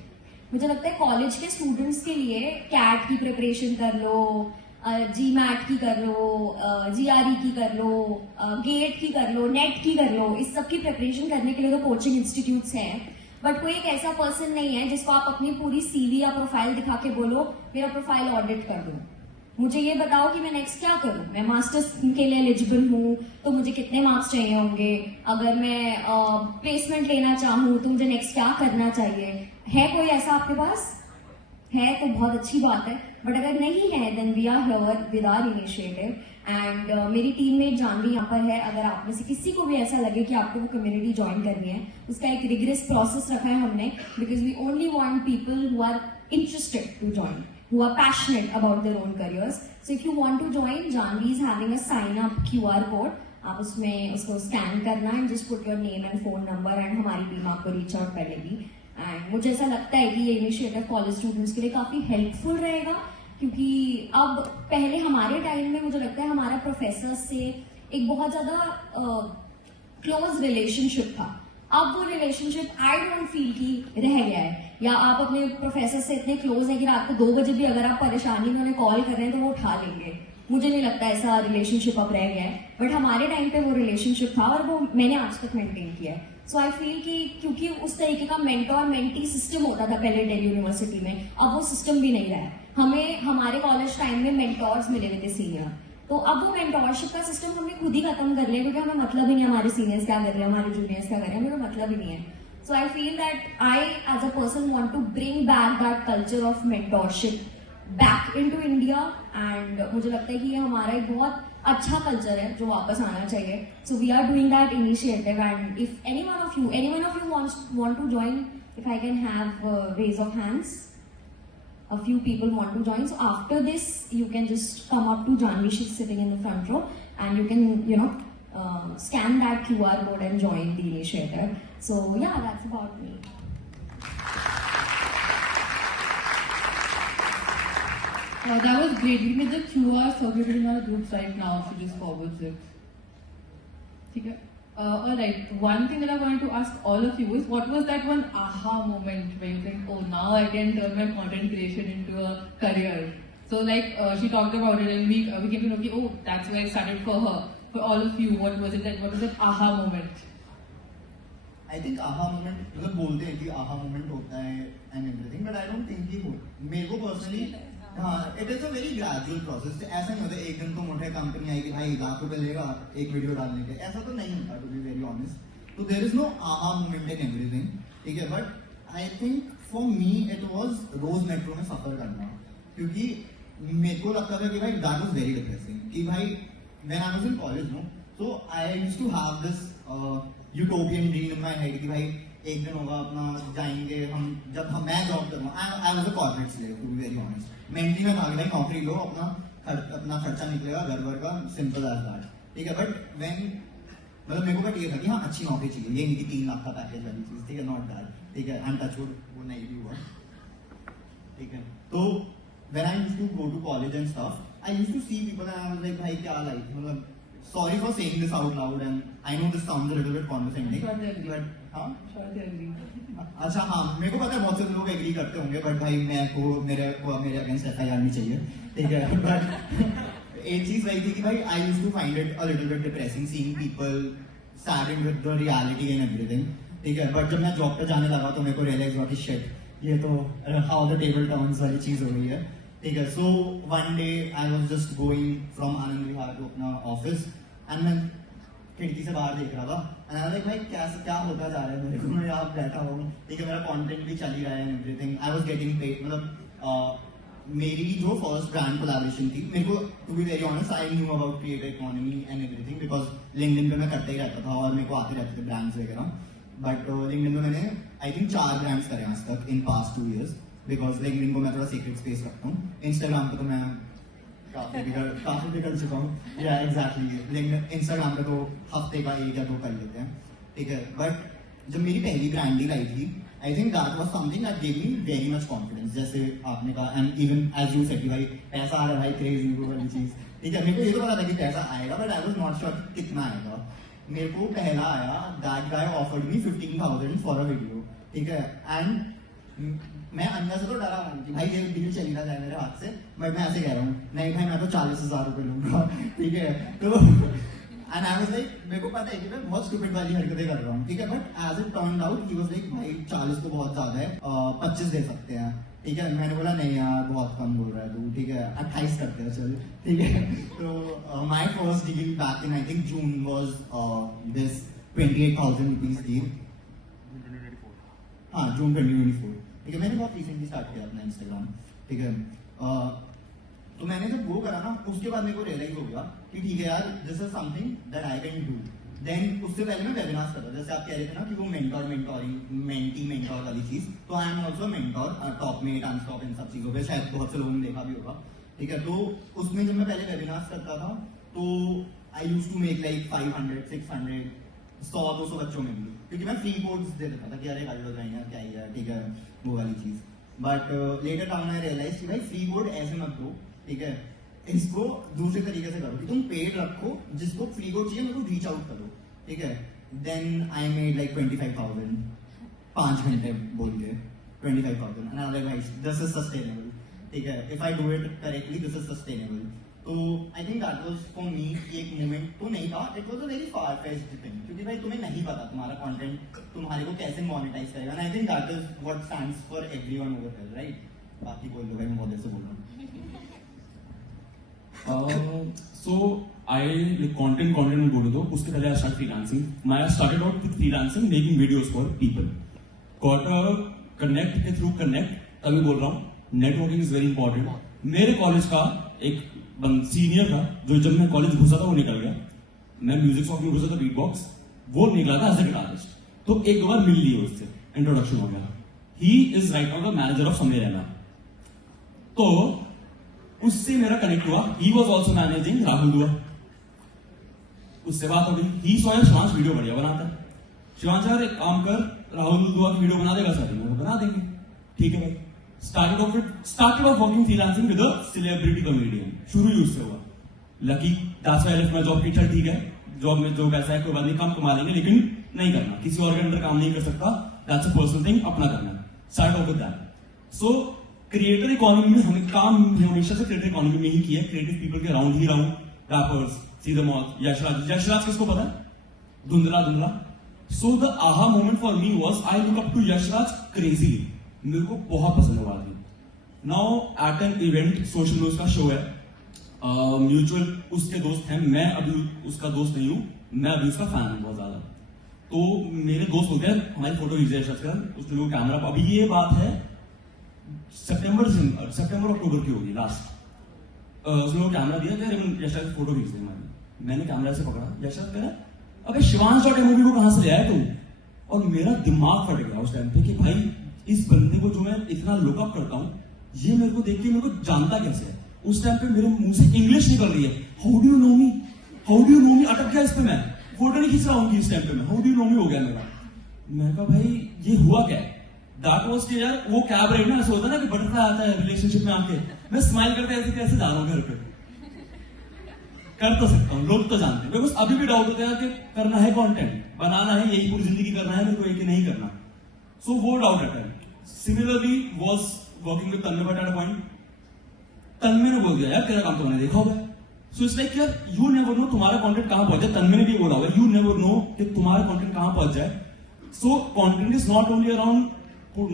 मुझे लगता है कॉलेज के स्टूडेंट्स के लिए कैट की प्रिपरेशन कर लो, GMAT की कर लो, GRE की कर लो, गेट की कर लो, नेट की कर लो, इस सब की प्रिपरेशन करने के लिए तो कोचिंग इंस्टीट्यूट्स हैं, बट कोई एक ऐसा पर्सन नहीं है जिसको आप अपनी पूरी CV या प्रोफाइल दिखा के बोलो मेरा प्रोफाइल ऑडिट कर दो, मुझे ये बताओ कि मैं नेक्स्ट क्या करूं, मैं मास्टर्स के लिए एलिजिबल हूं तो मुझे कितने मार्क्स चाहिए होंगे, अगर मैं प्लेसमेंट लेना चाहूं तो मुझे नेक्स्ट क्या करना चाहिए। है कोई ऐसा आपके पास? है तो बहुत अच्छी बात है, बट अगर नहीं है then we are here with our initiative, and मेरी टीम में जानवी यहाँ पर है। अगर आप में से किसी को भी ऐसा लगे कि आपको वो कम्युनिटी ज्वाइन करनी है, उसका एक रिग्रेस प्रोसेस रखा है हमने, because we only want people who are interested to join, who are passionate about their own careers. So if you want to join, Janvi is having a sign up QR code. आप उसमें उसको स्कैन करना है, just put your name and phone number, and हमारी टीम आपको रीच आउट करेगी। एंड मुझे ऐसा लगता है कि ये इनिशिएटिव कॉलेज स्टूडेंट्स के लिए काफी हेल्पफुल रहेगा, क्योंकि अब पहले हमारे टाइम में मुझे लगता है हमारा प्रोफेसर से एक बहुत ज्यादा क्लोज रिलेशनशिप था। अब वो रिलेशनशिप आई डोंट फील कि रह गया है, या आप अपने प्रोफेसर से इतने क्लोज है कि रात को 2 बजे भी अगर आप परेशानी में उन्हें कॉल कर रहे हैं तो वो उठा लेंगे। मुझे नहीं लगता ऐसा रिलेशनशिप अब रह गया है, बट हमारे टाइम पे वो रिलेशनशिप था और वो मैंने आज तक मेंटेन किया है। सो आई फील कि क्योंकि उस तरीके का मेंटोर मेंटी सिस्टम होता था पहले दिल्ली यूनिवर्सिटी में, अब वो सिस्टम भी नहीं रहा है। हमें हमारे कॉलेज टाइम में मेंटोर्स मिले हुए थे सीनियर, तो अब वो मेंटोरशिप का सिस्टम हमने खुद ही खत्म कर लिया, क्योंकि हमें मतलब ही नहीं हमारे सीनियर्स क्या कर रहे हैं, हमारे जूनियर्स क्या कर रहे हैं, हमें मतलब ही नहीं है। So I feel that I, as a person, want to bring back that culture of mentorship back into India, and मुझे लगता है कि ये हमारा एक बहुत अच्छा कल्चर है जो वापस आना चाहिए। So we are doing that initiative, and if any one of you want to join, if I can have raise of hands, a few people want to join. So after this, you can just come up to Janvi, she's sitting in the front row, and you can scan that QR code and join the initiative. So yeah, that's about me. That was great. We made the QR circulated in our groups right now, so just forwards it. Okay. Alright, one thing that I wanted to ask all of you is, what was that one aha moment where you think, oh, now I can turn my content creation into a career? So like, she talked about it, and we came to know, okay, oh, that's where it started for her. For all of you, what was that aha moment? I think aha moment, मतलब बोलते हैं कि aha moment होता है and everything, but I don't think कि हो। मेरे को personally, हाँ, it is a very gradual process। ऐसा नहीं होता एक दिन तो मोटे कंपनी आएगी भाई ₹1,00,000 लेगा एक वीडियो डालने के, ऐसा तो नहीं होता, to be very honest। तो there is no aha moment in everything, ठीक है। But I think for me it was रोज मेट्रो में सफर करना, क्योंकि मेरे को लगता था कि भाई that was very depressing, कि भाई when I was in college, no, so I used to have this utopian dream in my head कि भाई एक दिन होगा अपना जाएंगे हम, जब मैं जॉब करूँगा। I was a corporate slave, to be very honest. Mentally में था कि भाई नौकरी लो, अपना खर्चा निकलेगा घर भर का, सिंपल एज दैट, ठीक है। बट व्हेन मतलब मेरे को बट ये था कि हाँ अच्छी नौकरी चाहिए, ये इनकी 3 लाख का पैकेज वाली चीज, ठीक है, नॉट दैट, ठीक है, एंड टच वुड वो नहीं भी हुआ, ठीक है। तो when I used to go to college and stuff, I used to see people and I was like भाई क्या लाइफ, मतलब sorry for saying this out loud, and I know this sounds a little bit condescending, but हाँ, अच्छा हाँ, मेरे को पता है बहुत से लोग एग्री करते होंगे, बट भाई मेरे अगेंस्ट FIR नहीं चाहिए, ठीक है। बट एक चीज वही थी कि भाई I used to find it a little bit depressing seeing people saddened with the reality and everything, ठीक है। बट जब मैं जॉब पे जाने लगा तो मेरे को रियलाइज हुआ कि शिट, ये तो हाउ द टेबल टर्न्स वाली चीज हो गई है, ठीक है। So one day I was just going from Anand Vihar to अपना ऑफिस, एंड मैं खिड़की से बाहर देख रहा था एंड आई लाइक भाई क्या होता जा रहा है मेरे को, मैं यहाँ बैठा हूँ, ठीक है, मेरा कंटेंट भी चल ही रहा है and everything, I was getting paid, मतलब मेरी जो फर्स्ट ब्रांड कोलैबोरेशन थी, मेरे को to be very honest I knew about creator economy and everything because LinkedIn पे मैं करते ही रहता था और मेरे को आते रहते थे ब्रांड्स वगैरह, बट लिंक्डइन पे मैंने आई थिंक 4 ब्रांड्स करे आज तक in past 2 years because LinkedIn को मैं थोड़ा सीक्रेट स्पेस रखता हूँ, इंस्टाग्राम पे तो मैं काफी बिगड़ चुका हूँ, या एग्जैक्टली इंस्टाग्राम पे तो हफ्ते का 1 या 2 कर लेते हैं, ठीक है, बट जब मेरी पहली ब्रांडिंग आई थी I think that was something that gave me very much confidence, जैसे आपने कहा and even as you said भाई पैसा आ रहा है भाई, क्रेजी वो वाली चीज, ठीक है, मेरे को ये तो पता था कि पैसा आएगा but I was not sure कितना आएगा, मेरे को पहला आया, that guy offered me 15,000 for a video, ठीक है, एंड मैं अंदर से तो डरा हूँ कि भाई ये डील चली ना जाए मेरे हाथ से, बट मैं ऐसे कह रहा हूँ नहीं भाई मैं तो 40,000 रुपये लूंगा, ठीक है, तो एंड आई वाज लाइक मेरे को पता है कि मैं बहुत स्टूपिड वाली हरकतें कर रहा हूँ, ठीक है, but as it turned out he was like भाई 40 तो बहुत ज्यादा है, 25 दे सकते हैं, ठीक है, मैंने बोला नहीं यार बहुत कम बोल रहा है तू, ठीक है 28 करते हैं चल, ठीक है, तो my first deal back in I think June was this 28,000 rupees deal, हाँ जून 2024, ठीक है, मैंने बहुत रिसेंटली स्टार्ट किया अपना इंस्टाग्राम, ठीक है, तो मैंने जब वो करा ना उसके बाद मेरे को रियलाइज हो गया कि ठीक है यार this is something that I can do, then उससे पहले मैं वेबिनार्स करता, जैसे आप कह रहे थे ना कि वो मेंटोरिंग मेंटोर वाली चीज, तो I am also mentor Topmate Unstop इन सब चीजों पे, शायद बहुत से लोगों ने देखा भी होगा, ठीक है, तो उसमें जब मैं पहले वेबिनार्स करता था तो आई यूज टू मेक लाइक 500 600 100-200 बच्चों में भी, क्योंकि मैं फ्री कोड्स दे देता था कि अरे गाड़ी हो जाएंगे क्या ही है, ठीक है, वो वाली चीज, but later down I realise कि भाई फ्री कोड ऐसे मत दो, ठीक है, इसको दूसरे तरीके से करो कि तुम पेड रखो, जिसको फ्री कोड चाहिए उनको रीच आउट करो, ठीक है, देन आई मेड लाइक 25,000 5 घंटे बोल के 25,000 एंड आई भाई दिस इज सस्टेनेबल, ठीक है, if I do it correctly this is sustainable, तो I think that was for me एक मोमेंट तो नहीं था, it was a very far fetched thing, क्योंकि भाई तुम्हें नहीं पता तुम्हारा कंटेंट तुम्हारे को कैसे मोनेटाइज करेगा, and I think that is what stands for everyone over here, right, बाकी बोल लो भाई मैं बहुत से बोल रहा हूँ। So I like content में बोल दो, उसके पहले I started freelancing. I started out with freelancing, making videos for people. Got a connect के through connect, तभी बोल रहा हूँ, networking is very important. मेरे कॉलेज का एक सीनियर था जो जब मैं कॉलेज घुसा था वो निकल गया, मैं म्यूजिक शॉप में घुसा था बीटबॉक्स, वो निकला था एज ए गिटारिस्ट, तो एक बार मिल लिए उससे, इंट्रोडक्शन हो गया, he is right now the manager of Sameer Raina, तो उससे मेरा कनेक्ट हुआ, he was also managing Rahul दुआ, उससे बात हो गई, ही सॉ शिवांश वीडियो बढ़िया बनाता है, शिवांश यार एक काम कर राहुल दुआ की वीडियो बना देगा सर, बना देंगे, ठीक है भाई, started off working freelancing with a celebrity comedian, शुरू ही उससे हुआ, lucky that's why I left my job की, चल ठीक है जॉब में जो पैसा है कोई बात नहीं, कम कमा लेंगे लेकिन नहीं करना, किसी और के अंडर काम नहीं कर सकता, दैट्स अ पर्सनल थिंग, अपना करना, start of with that. So creator economy में हमें काम हमेशा से क्रिएटर इकोनॉमी में ही किया, क्रिएटिव पीपल के अराउंड ही रहा हूं, रैपर्स, सीधे मौत, यशराज किसको पता है, धुंधला। So the aha moment for me was I look up to Yashraj crazy, मेरे को बहुत पसंद हुआ थी। Now at an event social news का शो है, म्यूचुअल उसके दोस्त हैं, मैं अभी उसका दोस्त नहीं हूं, मैं अभी उसका फैन हूं बहुत ज्यादा, तो मेरे दोस्त होते हैं, हमारी फोटो खींच रहे उसने वो कैमरा, अभी ये बात है सितंबर अक्टूबर की होगी लास्ट, उसने वो कैमरा दिया कि यशराज फोटो खींच देंगे, मैंने कैमरा से पकड़ा, यशराज कह रहा अबे शिवांश.मूवी को कहां से ले आया तू, और मेरा दिमाग फट गया उस टाइम पे कि भाई इस बंदे को जो मैं इतना लुकअप करता हूं, ये मेरे को देख के मेरे को जानता कैसे है, उस टाइम पे मेरे मुंह से इंग्लिश निकल रही है, हाउ डू यू नो मी, अटक गया इस पे, मैं फोटो नहीं खींच रहा हूँ इस टाइम पे, मैं हाउ डू यू नो मी हो गया मेरा, मैं कहा भाई ये हुआ क्या है, दैट वाज कि यार वो कैब राइड ना ऐसा होता है ना कि बटरफ्लाई आता है रिलेशनशिप में आके, मैं स्माइल करते ऐसे कैसे जा रहा हूँ घर पे, कर तो सकता हूँ, लोग तो जानते हैं, बिकॉज अभी भी डाउट होता है कि करना है कंटेंट, बनाना है, यही पूरी जिंदगी करना है मेरे को, एक नहीं करना, सो वो डाउट रहता है। Similarly was working with Tanmay Bhatt at a point, Tanmay ने बोल दिया यार तेरा काम तो मैंने देखा होगा, सो इट्स लाइक यार यू नेवर नो तुम्हारा कंटेंट कहां पहुंच जाए, तन्मय ने भी बोला होगा यू नेवर नो कि तुम्हारा कंटेंट कहां पहुंच जाए, so content is not only around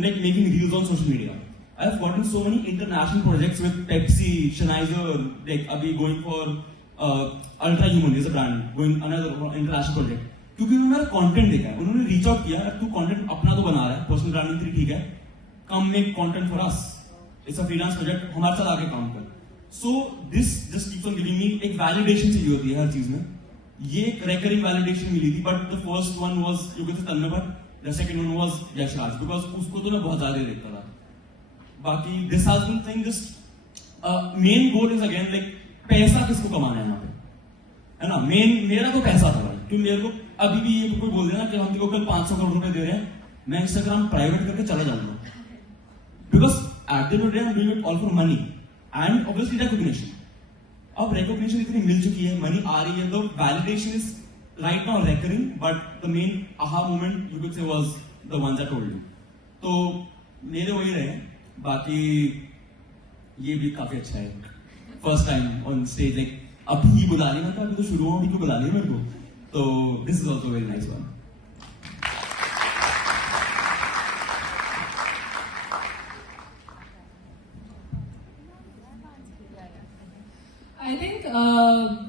like making reels on social media. I have gotten so many international projects with Pepsi, Sennheiser, like abhi going for ultra human is a brand going another international project, क्योंकि उन्होंने मेरा कंटेंट देखा है, उन्होंने रीच आउट किया, तू कंटेंट अपना तो बना रहा है, पर्सनल ब्रांडिंग तेरी ठीक है, कम make content for us, it's a freelance project, हमारे साथ आके काम कर। So this just keeps on giving me एक वैलिडेशन चाहिए होती है हर चीज में, ये एक रिकरिंग वैलिडेशन मिली थी, but the first one was you can say Tanmay Bhatt, the second one was Yash Raj, because उसको तो मैं बहुत ज्यादा देखता था। बाकी this has been thing, just main goal is again like पैसा किसको कमाना है यहाँ पे, है ना, मेरा तो पैसा था भाई, क्योंकि मेरे को अभी भी ये कोई बोल देना कि हम तेरे को कल 500 करोड़ रुपए दे रहे हैं, मैं इंस्टाग्राम प्राइवेट करके चले जाऊंगा, because at the end of the day I am doing it all for money and obviously recognition. अब रिकॉग्निशन इतनी मिल चुकी है, मनी आ रही है, तो validation is right now recurring, but the main aha moment you can say was the ones I told you. तो मेरे वही रहे, बाकी ये भी काफी अच्छा है, first time on stage, like अभी ही बुला लिया था, अभी तो शुरू हुआ, अभी तो बुला लिया मेरे को, तो this is also very nice one. I think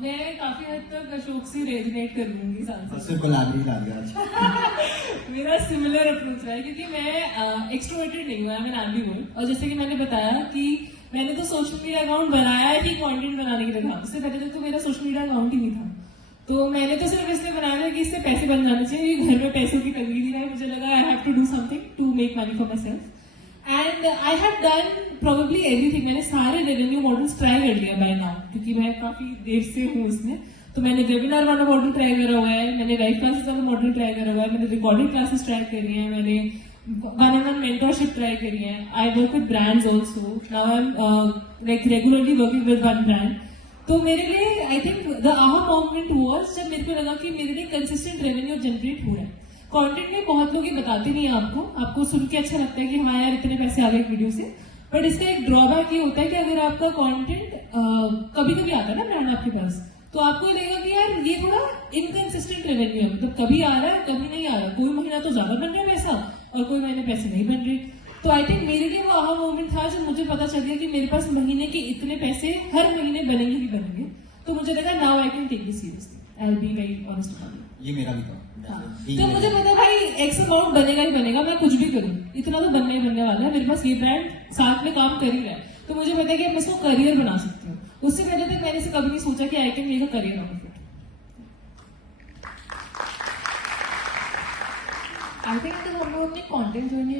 मैं काफी हद तक अशोक से रेजोनेट कर लूंगी सांसद। सिर्फ कोलैबोरेट आ गया आज। मेरा सिमिलर अप्रोच है, क्योंकि मैं एक्सट्रोवर्टेड नहीं हूँ, आई एम एन एम्बिवर्ट, और जैसे कि मैंने बताया कि मैंने तो सोशल मीडिया अकाउंट बनाया है कि कंटेंट बनाने के लिए था, उससे पहले तक तो मेरा सोशल मीडिया अकाउंट ही नहीं था, तो मैंने तो सिर्फ इसलिए बनाया था कि इससे पैसे बन जाने चाहिए, क्योंकि घर में पैसों की तंगी नहीं है, मुझे लगा I have to do something to make money for my self, and I have done probably everything. मैंने सारे रेवेन्यू मॉडल्स ट्राई कर लिया बाय नाउ, क्योंकि मैं काफी देर से हूँ उसमें, तो मैंने वेबिनार वाला मॉडल ट्राई करा हुआ है, मैंने लाइव क्लासेस वाला मॉडल ट्राई करा हुआ है, मैंने रिकॉर्डिंग क्लासेस ट्राई करी है, मैंने वन-on-one मेंटरशिप ट्राई करी है, I work with brands also, now I am like regularly working with one brand. तो मेरे लिए I think the aha moment was जब मेरे को लगा कि मेरे लिए कंसिस्टेंट रेवेन्यू जनरेट हो रहा है। कंटेंट में बहुत लोग ये बताते नहीं है आपको सुन के अच्छा लगता है कि हाँ यार इतने पैसे आ गए एक वीडियो से, बट इसका एक ड्रॉबैक ये होता है कि अगर आपका कंटेंट कभी कभी आता है ना ब्रांड आपके पास, तो आपको ये लगेगा कि यार ये थोड़ा इनकंसिस्टेंट रेवेन्यू है, मतलब कभी आ रहा है कभी नहीं आ रहा, कोई महीना तो ज्यादा बन रहा है पैसा और कोई महीने पैसे नहीं बन रहे। तो आई थिंक मेरे लिए वो आहा मोमेंट था जब मुझे पता चल गया कि मेरे पास महीने के इतने पैसे हर महीने बनेंगे ही बनेंगे, तो मुझे लगा now I can take this seriously, I will be very honest about it. ये मेरा भी था। तो मुझे पता भाई एक्स अमाउंट बनेगा ही बनेगा, मैं कुछ भी करूं इतना तो बनने ही बनने वाला है, मेरे पास ये ब्रांड साथ में काम कर ही रहा है, तो मुझे पता है कि मैं इसको करियर बना सकती हूँ। उससे पहले तक मैंने इसे कभी नहीं सोचा कि I can make a career out of it. I think जब हम लोग अपने कंटेंट जर्नी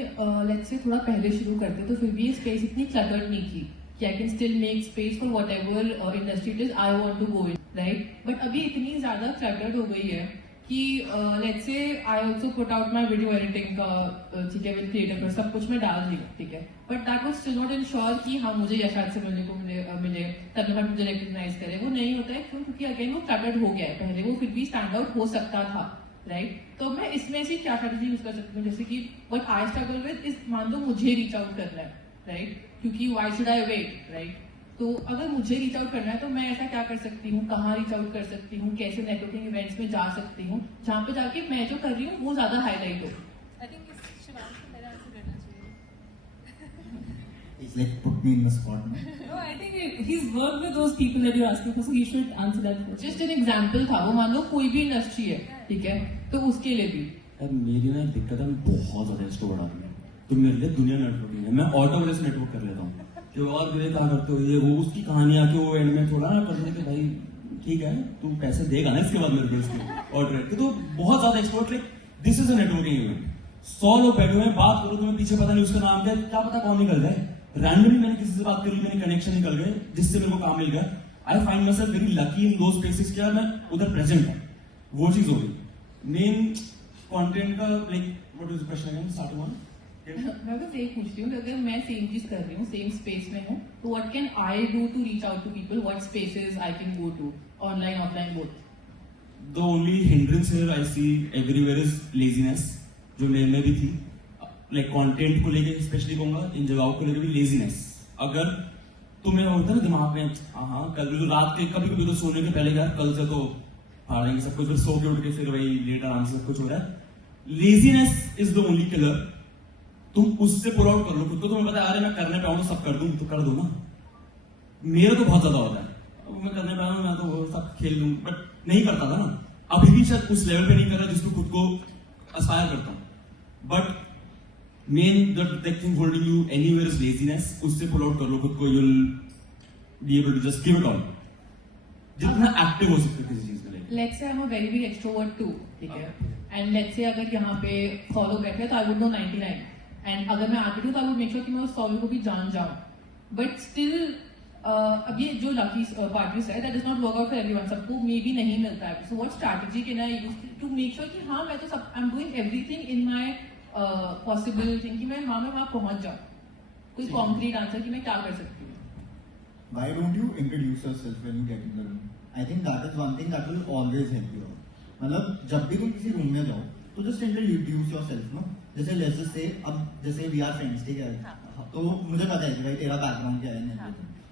लेट्स से थोड़ा पहले शुरू करते तो फिर भी ये स्पेस इतनी क्लटर्ड नहीं थी कि I can still make space for what ever industry it is I want to go in, right. But अभी इतनी ज्यादा क्लटर्ड हो गई है कि let's say I also put out my video editing का, ठीक है, विद क्रिएटर पर सब कुछ मैं डाल दी, ठीक है, but that was still not ensure कि हाँ मुझे यशाद से मिलने को मिले तब मुझे रिकग्नाइज करे, वो नहीं होता है क्यों, क्योंकि अगेन वो क्लटर्ड हो गया है, पहले वो फिर भी स्टैंड आउट हो सकता था, राइट। तो मैं इसमें से क्या स्ट्रेटजी यूज कर सकती हूँ, जैसे कि what I struggle with is, मान लो मुझे रीच आउट करना है, राइट, क्योंकि why should I wait, right. तो अगर मुझे रीच आउट करना है तो मैं ऐसा क्या कर सकती हूँ, कहाँ रीच आउट कर सकती हूँ, कैसे नेटवर्किंग इवेंट्स में जा सकती हूँ जहाँ पे जाके मैं जो कर रही हूँ वो ज्यादा हाईलाइट हो। आई थिंक शिवांश को मेरा आंसर करना चाहिए। It's like put me in the spot. No, I think he's worked with those people that you're asking for, so he should answer that first. Just an example था वो, मान लो कोई भी इंडस्ट्री है, ठीक है, तो उसके लिए भी मेरी ना दिक्कत है, मैं बहुत ज्यादा एक्सट्रोवर्ट आदमी हूँ, तो मेरे लिए दुनिया नेटवर्किंग है, मैं ऑटो वाले से नेटवर्क कर लेता हूँ कि और मेरे कहा करते हो ये वो, उसकी कहानी आके वो एंड में थोड़ा ना करने के भाई ठीक है तू पैसे देगा ना इसके बाद मेरे को इसके ऑर्डर के, तो बहुत ज्यादा expert, like this is a networking event, 100 लोग बैठे हुए हैं, बात करो तुम्हें पीछे पता नहीं उसका नाम क्या, क्या पता कौन निकल जाए, रैंडमली मैंने किसी से बात करी, मैंने कनेक्शन निकल गए जिससे मेरे को काम मिल गया। I find my self very lucky in those places, क्या मैं उधर प्रेजेंट हूँ, वो चीज हो गई। मेन कंटेंट का like what is the question again, start one. मैं बस यही पूछती हूँ कि अगर मैं सेम चीज कर रही हूँ, सेम स्पेस में हूँ, तो what can I do to reach out to people, what spaces I can go to, online offline both. The only hindrance here I see everywhere is laziness, जो मेरे में भी थी, लाइक कंटेंट को लेके स्पेशली कहूंगा, इन जगहों को लेके भी लेजीनेस। अगर तुम्हें होता है ना दिमाग में हाँ कल भी तो रात के कभी कभी तो सोने के पहले यार कल से तो फाड़ेंगे सब कुछ, फिर सो के उठ के फिर वही लेट आराम से सब कुछ हो रहा है। Laziness is the only killer, तुम उससे पुल आउट कर लो खुद को, तुम्हें पता है अरे मैं करने पे आऊँ तो सब कर दूं, तो कर दो ना। मेरा तो बहुत ज्यादा होता है, अब मैं करने पाया हूँ, मैं तो वो सब खेल लूँ, बट नहीं करता था ना। अभी भी शायद उस लेवल पे नहीं कर रहा जिसको खुद को अस्पायर करता हूँ। But main the thing holding you anywhere is laziness. उससे पुल आउट कर लो खुद को, you will be able to just give it all. जितना एक्टिव हो सकते किसी चीज में। Let's say I am a very big extrovert too, ठीक है, एंड लेट्स से अगर यहाँ पे फॉलो बैठे हैं तो आई वुड नो 99, एंड अगर मैं आती हूँ तो आई वुड मेक श्योर कि मैं उस 100 को भी जान जाऊँ, बट स्टिल अब ये जो लकी पार्टीज है that is not work out for everyone, सबको मे बी नहीं मिलता है। So what strategy can I use to make sure कि हाँ मैं तो सब I am doing everything in my possible thing कि मैं वहां पहुंच जाऊँ। कोई कॉन्क्रीट आंसर कि मैं क्या कर सकती हूँ। Why don't you introduce yourself when you get in the room? I think that is one thing that will always help you out. मतलब जब भी तुम किसी रूम में जाओ तो just introduce yourself, no? जैसे let's just say अब जैसे we are friends, ठीक है, तो मुझे पता है कि भाई तेरा बैकग्राउंड क्या है,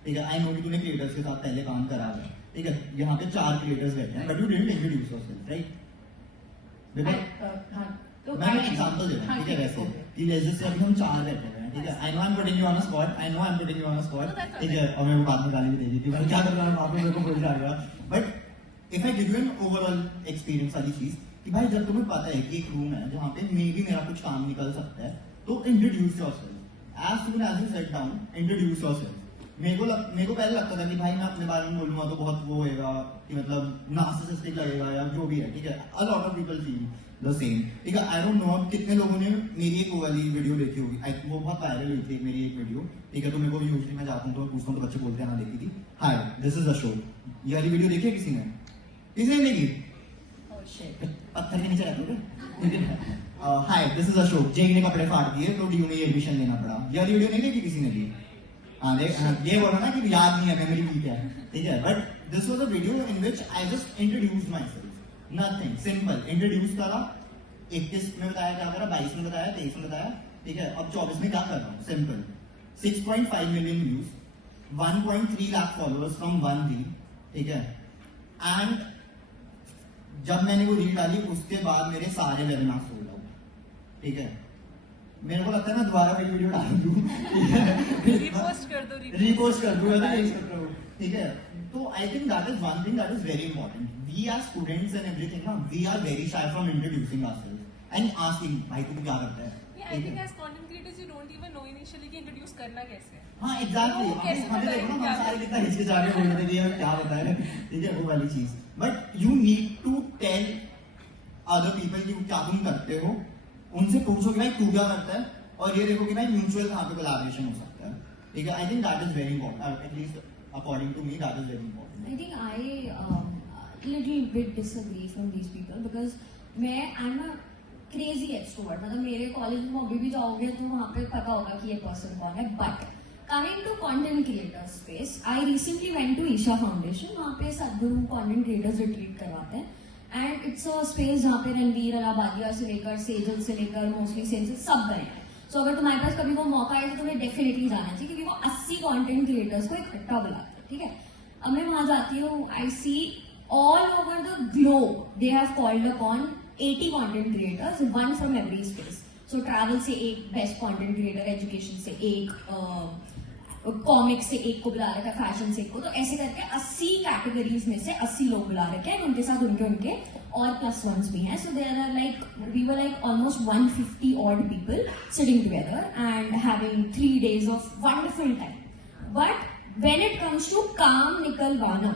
ठीक है, आई नो कि तूने क्रिएटर्स के साथ पहले काम करा है, ठीक है, यहाँ पे 4 क्रिएटर्स बैठे हैं, but you didn't introduce yourself, right? मैं एग्जांपल दे रहा हूँ, ठीक है, वैसे कि let's just say अभी हम 4 बैठे हैं, ठीक है, I know I'm putting you on a spot, ठीक है, और मेरे को बाद में गाली भी देगी कि मैं क्या कर रहा हूँ, आपको मेरे को बोल जाएगा, but if I give you an overall experience वाली चीज कि भाई जब तुम्हें पता है कि एक रूम है जहाँ पे मे बी मेरा कुछ काम निकल सकता है, तो introduce yourself as soon as you set down, introduce yourself. मेरे को पहले लगता था कि भाई मैं अपने बारे में बोलूंगा तो बहुत वो होएगा कि मतलब नार्सिसिस्टिक लगेगा या जो भी है, ठीक है, a lot of people feel the same, ठीक है। आई डोंट नो अब कितने लोगों ने मेरी एक वो वाली वीडियो देखी होगी, वो बहुत वायरल हुई थी मेरी एक वीडियो, ठीक है, तो मेरे को यूजुअली मैं जाता हूँ तो मैं पूछता हूँ तो बच्चे बोलते हैं ना देखी थी, हाय दिस इज अशोक, ये वाली वीडियो देखी है किसी ने देखी? पत्थर के नीचे रहते हो, हाय दिस इज अशोक, जेई ने कपड़े फाड़ दिए तो डीयू में एडमिशन लेना पड़ा, ये वाली वीडियो नहीं देखी किसी ने भी? ये बोला ना कि याद नहीं है, मेमोरी वीक है, ठीक है, but this was a video in which I just introduced my self, nothing, simple introduce करा, 21 में बताया क्या करा, 22 में बताया, 23 में बताया, ठीक है, अब 24 में क्या कर रहा हूँ, simple 6.5 million views, 1.3 lakh followers from 1 reel, ठीक है, एंड जब मैंने वो रील डाली उसके बाद मेरे सारे वेबिनार सोल्ड आउट, ठीक है, मेरे को लगता है मैं दोबारा मेरी वीडियो डाल दूं, रिपोस्ट कर दो, ठीक है। तो I think that is one thing that is very important, we are students and everything ना, we are very shy from introducing ourself and asking भाई तुम क्या करता है। I think as content creators you don't even know initially कि इंट्रोड्यूस करना कैसे है। हाँ एग्जैक्टली, हमें देखो ना हम सारे कितना हिचकिचा रहे बोल रहे थे ये क्या होता है, ठीक है, वो वाली चीज, but you need to tell other people कि क्या तुम करते हो, उनसे पूछो कि भाई तू क्या करता है, और ये देखो कि भाई म्यूचुअल कहाँ पे कोलैबोरेशन हो सकता है, ठीक है। I think that is very important, at least according to me that is very important. I think I little bit disagree from these people because I'm a crazy extrovert. मतलब मेरे कॉलेज में अभी भी जाओगे तो वहाँ पे पता होगा कि ये पर्सन कौन है। But coming to content creator space, I recently went to Isha foundation, वहाँ पे सदगुरु content creators retreat करवाते हैं, एंड इट्स अ स्पेस जहाँ पे रणवीर अलाबादिया से लेकर सेजल से लेकर मोस्टली सेंसेस सब गए हैं। सो अगर तुम्हारे पास कभी वो मौका आए तो तुम्हें डेफिनेटली जाना चाहिए, क्योंकि वो 80 कंटेंट क्रिएटर्स को इकट्ठा बुलाते हैं, ठीक है। अब मैं वहां जाती हूँ, I see all over the globe they have called upon 80 content creators, one from every space. So travel से एक बेस्ट कंटेंट क्रिएटर, एजुकेशन से एक, कॉमिक्स से एक को बुला रखा है, फैशन से एक को, तो ऐसे करके 80 कैटेगरीज में से 80 लोग बुला रखे हैं, उनके साथ उनके और प्लस वंस भी हैं। So there are like we were like almost 150 odd people sitting together and having 3 days of wonderful time. But when it comes to काम निकलवाना,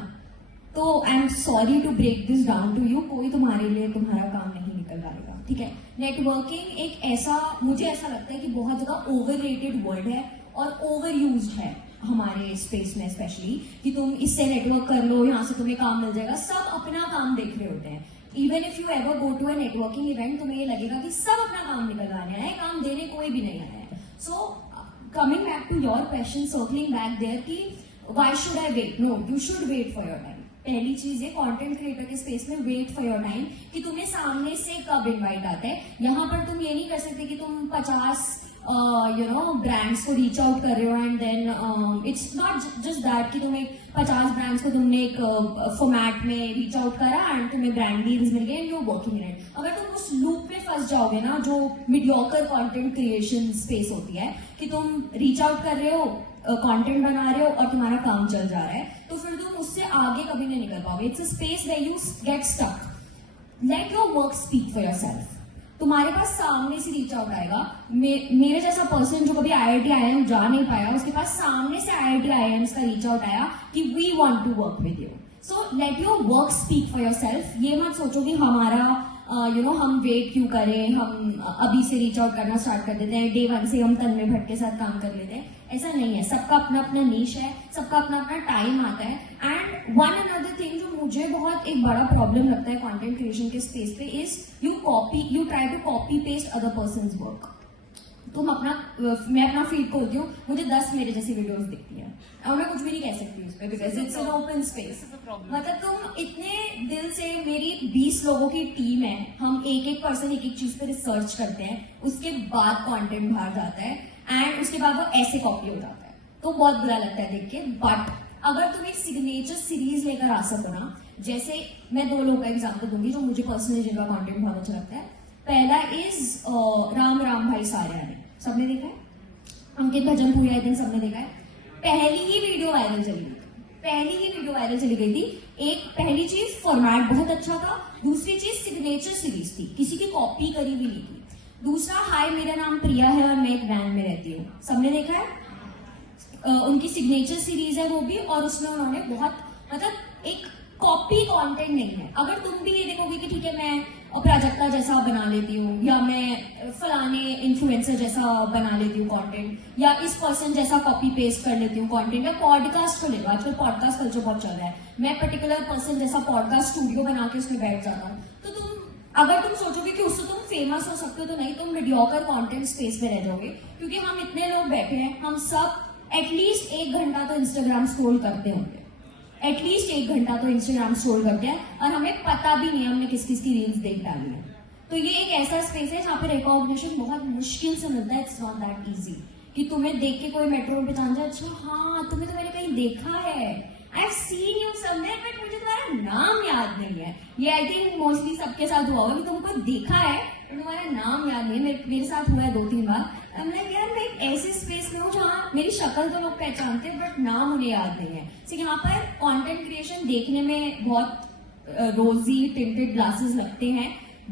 तो I am sorry to break this down to you, कोई तुम्हारे लिए तुम्हारा काम नहीं निकलवाएगा, ठीक है। नेटवर्किंग एक ऐसा, मुझे ऐसा लगता है कि बहुत ज्यादा ओवररेटेड वर्ड है और ओवर यूज्ड है हमारे स्पेस में, स्पेशली कि तुम इससे नेटवर्क कर लो, यहाँ से तुम्हें काम मिल जाएगा। सब अपना काम देख रहे होते हैं। Even if you ever go to a networking event, तुम्हें ये लगेगा कि सब अपना काम निकलवाने आए, काम देने कोई भी नहीं आया है। सो coming back to your question, circling back there कि why should I wait? No, you should wait for your time. पहली चीज है कंटेंट क्रिएटर के स्पेस में वेट फॉर योर टाइम, कि तुम्हें सामने से कब इनवाइट आता है। यहाँ पर तुम ये नहीं कर सकते कि तुम 50 ब्रांड्स को रीच आउट कर रहे हो and then it's not just that कि तुम्हें 50 ब्रांड्स को तुमने एक फॉर्मेट में रीच आउट करा एंड तुम्हें ब्रांड डील्स मिल गए and you working in it. अगर तुम उस लूप में फंस जाओगे ना, जो मीडियोकर कंटेंट क्रिएशन स्पेस होती है, कि तुम रीच आउट कर रहे हो, कंटेंट बना रहे हो और तुम्हारा काम चल जा रहा है, तो फिर तुम उससे आगे कभी नहीं निकल पाओगे. It's a space where you get stuck. Let your work speak for yourself. तुम्हारे पास सामने से रीच आउट आएगा. मेरे जैसा पर्सन जो कभी IIT IIM जा नहीं पाया, उसके पास सामने से IIT IIMs का रीच आउट आया कि we want to work with you. So let your work speak for yourself. ये मत सोचो कि हमारा हम वेट क्यों करें, हम अभी से रीच आउट करना स्टार्ट कर देते हैं, डे 1 से हम तन्मय भट्ट के साथ काम कर लेते हैं. ऐसा नहीं है. सबका अपना अपना नीश है, सबका अपना अपना टाइम आता है. एंड वन अनदर थिंग जो मुझे बहुत एक बड़ा प्रॉब्लम लगता है कंटेंट क्रिएशन के स्पेस पे is you try to copy paste other persons work. मैं अपना फीड खोलती हूँ, मुझे 10 मेरे जैसी वीडियोस दिखती हैं और मैं कुछ भी नहीं कह सकती उस पर, because it's an open space. मतलब तुम इतने दिल से, मेरी 20 लोगों की टीम है, हम एक पर्सन एक चीज पे रिसर्च करते हैं, उसके बाद कंटेंट बाहर जाता है एंड उसके बाद वो ऐसे कॉपी हो जाता है, तो बहुत बुरा लगता है देख के. बट अगर तुम एक सिग्नेचर सीरीज लेकर आ सको ना, जैसे मैं 2 लोगों का एग्जाम्पल दूंगी जो मुझे पर्सनली जिनका कंटेंट बहुत अच्छा लगता है. पहला इज राम भाई सारियानी. सबने देखा है? अंकित भजनपुरी आई थिंक सबने देखा है. पहली ही वीडियो वायरल चली गई थी. एक पहली चीज फॉर्मेट बहुत अच्छा था, दूसरी चीज सिग्नेचर सीरीज थी, किसी की कॉपी करी भी नहीं थी. दूसरा, हाय मेरा नाम प्रिया है और मैं एक वैन में रहती हूँ. सबने देखा है? उनकी सिग्नेचर सीरीज है वो भी, और उसमें उन्होंने बहुत मतलब एक कॉपी कंटेंट नहीं है. अगर तुम भी ये देखोगे कि ठीक है मैं प्राजक्ता जैसा बना लेती हूँ, या मैं फलाने इन्फ्लुएंसर जैसा बना लेती हूँ कंटेंट, या इस पर्सन जैसा कॉपी पेस्ट कर लेती हूँ कंटेंट, या पॉडकास्ट को लेगा, आजकल पॉडकास्ट कल्चर बहुत चल रहा है, मैं पर्टिकुलर पर्सन जैसा पॉडकास्ट स्टूडियो बना के उसमें बैठ जाता हूँ, तो अगर तुम सोचोगे कि उससे तुम फेमस हो सकते हो, तो नहीं, तुम मीडियोकर कंटेंट स्पेस में रह जाओगे. क्योंकि हम इतने लोग बैठे हैं, हम सब एटलीस्ट 1 घंटा तो इंस्टाग्राम स्क्रॉल करते होंगे, एटलीस्ट 1 घंटा तो इंस्टाग्राम स्क्रॉल करते हैं, और हमें पता भी नहीं हमने किस किस की रील्स देख डाली है. तो ये एक ऐसा स्पेस है जहाँ पे रिकॉग्निशन बहुत मुश्किल से मिलता है. इट्स नॉट दैट इजी कि तुम्हें देख के कोई मेट्रो पे जान जाए, अच्छा हाँ तुम्हें तो मैंने कहीं देखा है, I have seen you somewhere, but मुझे तुम्हारा नाम याद नहीं है. ये आई थिंक मोस्टली सबके साथ हुआ होगा कि तुमको देखा है पर तुम्हारा नाम याद नहीं है. मेरे साथ हुआ है 2-3 बार. यार मैं एक ऐसे स्पेस में हूँ जहाँ मेरी शक्ल तो लोग पहचानते हैं बट नाम उन्हें याद नहीं है. तो यहाँ पर कंटेंट क्रिएशन देखने में बहुत रोजी टिंटेड ग्लासेस लगते हैं,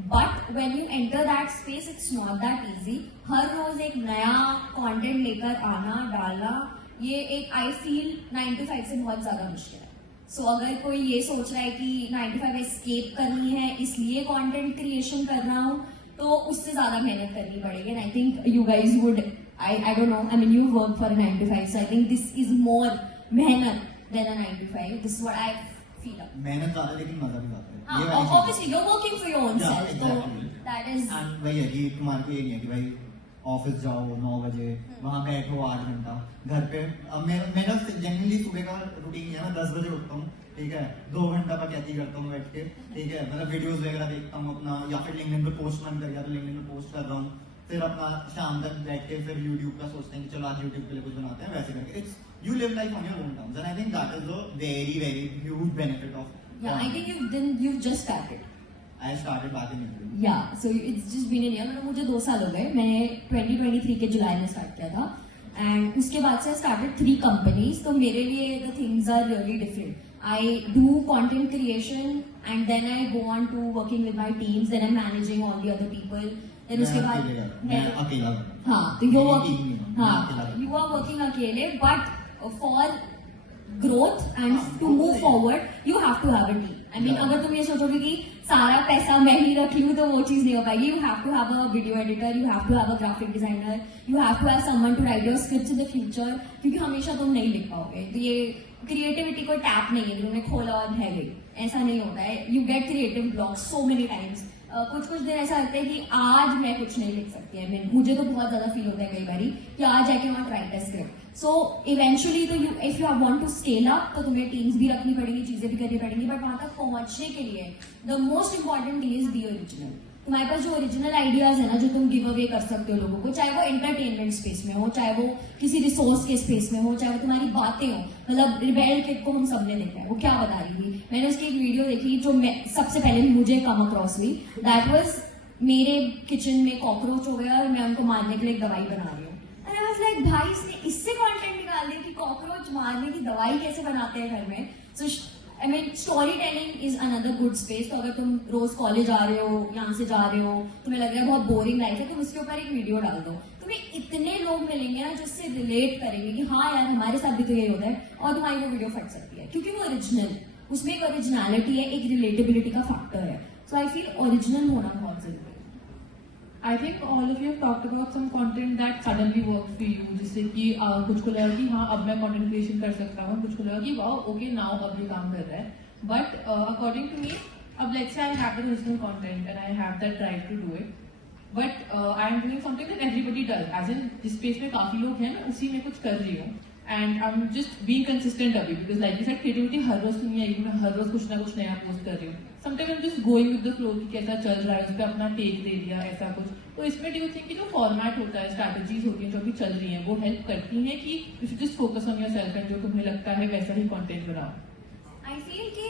but when you enter that space it's not that easy. हर रोज एक नया कंटेंट लेकर आना डालना, ये एक आई फील 9 to 5 से बहुत ज्यादा मुश्किल है. सो अगर कोई ये सोच रहा है कि 9 to 5 एस्केप करनी है इसलिए कंटेंट क्रिएशन कर रहा हूँ, तो उससे ज्यादा मेहनत करनी पड़ेगी. And I think you guys would, I don't know, I mean you work for 9 to 5, so I think this is more मेहनत than a 9 to 5. This is what I feel. मेहनत ज्यादा है लेकिन मजा भी ज्यादा है. हाँ, ये वाली चीज़ obviously you're working for your own Yeah, self, so exactly. that is. And वही है कि तुम्हारे को ये नहीं है कि भाई ऑफिस जाओ 9 बजे, वहां बैठो 8 घंटा, घर पे. अब मेरा जनरली सुबह का रूटीन है, मैं 10 बजे उठता हूँ, ठीक है, 2 घंटा पकैती करता हूँ बैठ के, ठीक है, मतलब वीडियोस वगैरह देखता हूँ अपना, या फिर लिंक्डइन पे पोस्ट मन कर गया तो लिंक्डइन पे पोस्ट कर रहा हूँ, फिर अपना शाम तक बैठ के फिर यूट्यूब का सोचते हैं कि चलो आज यूट्यूब के लिए कुछ बनाते हैं, वैसे करके. It's you live life on your own terms, and I think that is a very very huge benefit of. Yeah, I think you've just started. I started back in April. Yeah, so it's just been a year. मतलब मुझे 2 साल हो गए. मैंने 2023 के जुलाई में स्टार्ट किया था, एंड उसके बाद से I started 3 companies. तो मेरे लिए the things are really different. I do content creation and then I go on to working with my teams. Then I'm managing all the other people. Then उसके बाद मैं अकेला कर रहा हूँ. हाँ, तो you're working. हाँ, you are working अकेले, but for growth and to move forward you have to have a team. I mean, अगर तुम ये सोचोगे कि सारा पैसा मैं ही रख लूँ तो वो चीज नहीं हो पाएगी. You have to have a video editor, you have to have a graphic designer, you have to have someone to write your scripts in the future, क्योंकि हमेशा तुम नहीं लिख पाओगे. तो ये क्रिएटिविटी कोई टैप नहीं है, तुमने खोला और है गई, ऐसा नहीं होता है. You get creative block so many times. कुछ दिन ऐसा लगता है कि आज मैं कुछ नहीं लिख सकती है. मुझे तो बहुत ज्यादा फील होता है कई बारी कि आज जाके वहाँ write a script. So eventually तो you if you want to scale up तो तुम्हें टीम्स भी रखनी पड़ेगी, चीजें भी करनी पड़ेंगी, बट वहां तक पहुंचने के लिए the most important thing is B original. तुम्हारे पास जो ओरिजिनल आइडियाज है ना, जो तुम गिव अवे कर सकते हो लोगों को, चाहे वो एंटरटेनमेंट स्पेस में हो, चाहे वो किसी रिसोर्स के स्पेस में हो, चाहे वो तुम्हारी बातें हो. मतलब रिबेल किड को हम सबने देखा है, वो क्या बता रही थी. मैंने उसकी एक वीडियो देखी जो सबसे पहले मुझे कम अक्रॉस हुई. दैट वाज मेरे किचन में कॉकरोच हो गया और मैं उनको मारने के लिए एक दवाई बना रही हूँ. लाइक भाई इसने इससे कंटेंट निकाल डाल दिया कि कॉकरोच मारने की दवाई कैसे बनाते हैं घर में. So I mean, story telling is another good space. तो अगर तुम रोज कॉलेज जा रहे हो, यहाँ से जा रहे हो, तुम्हें लग रहा है बहुत बोरिंग लाइफ है, तुम उसके ऊपर एक वीडियो डाल दो. तुम्हें इतने लोग मिलेंगे ना जिससे रिलेट करेंगे कि हाँ यार हमारे साथ भी तो यही होता है, और तुम्हारी वो वीडियो फट सकती है क्योंकि वो ओरिजिनल, उसमें एक ओरिजिनलिटी है, एक रिलेटेबिलिटी का फैक्टर है. सो आई फील ओरिजिनल होना बहुत जरूरी है. I think all of you have talked about some content that suddenly worked for you. जिससे कि कुछ को लगा कि हाँ अब मैं content creation कर सकता हूँ, कुछ को लगा कि वाह okay now अब ये काम कर रहा है. But according to me, अब let's say I have the original content and I have that drive to do it. But I am doing something that everybody does. As in जिस space में काफी लोग हैं ना उसी में कुछ कर रही हूँ. And I'm just being consistent अभी because like you said creativity हर रोज नहीं आएगी, मैं हर रोज कुछ ना कुछ नया पोस्ट कर रही हूँ. Sometimes I'm just going with the flow कि कैसा चल रहा है, उस पर अपना टेक दे दिया ऐसा कुछ. तो इसमें do you think कि जो फॉर्मेट होता है, स्ट्रैटेजीज होती हैं जो अभी चल रही हैं, वो हेल्प करती हैं कि you should just focus on yourself and जो तुम्हें लगता है वैसा ही कंटेंट बनाओ? I feel कि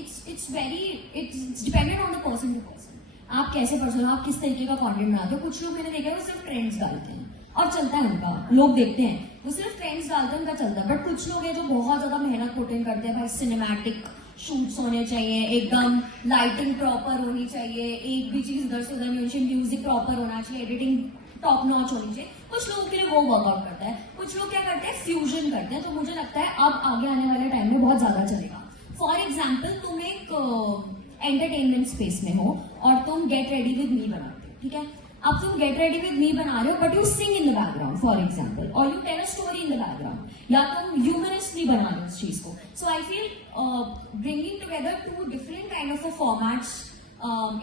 it's dependent on the person to person. आप कैसे पर्सन हो, आप किस तरीके का कंटेंट बनाते हो. कुछ लोग मैंने देखा है वो सिर्फ ट्रेंड्स डालते हैं और चलता है उनका, लोग देखते हैं, वो सिर्फ ट्रेंड्स डालते हैं उनका चलता है. बट कुछ लोग हैं जो बहुत ज्यादा मेहनत पुट इन करते हैं. भाई सिनेमैटिक शूट्स होने चाहिए, एकदम लाइटिंग प्रॉपर होनी चाहिए, एक भी चीज इधर से उधर नहीं होनी चाहिए, म्यूजिक प्रॉपर होना चाहिए, एडिटिंग टॉप नॉच होनी चाहिए. कुछ लोगों के लिए वो वर्कआउट करता है. कुछ लोग क्या करते हैं, फ्यूजन करते हैं. तो मुझे लगता है अब आगे आने वाले टाइम में बहुत ज्यादा चलेगा. फॉर एग्जाम्पल तुम एक एंटरटेनमेंट स्पेस में हो और तुम गेट रेडी विद मी बनाते हो, ठीक है. अब तुम गेट रेडी विद मी बना रहे हो but you sing in the background for example, और you tell a story in the background, या तुम ह्यूमनिस्टली बना रहे हो उस चीज को. So I feel bringing together two different kind of formats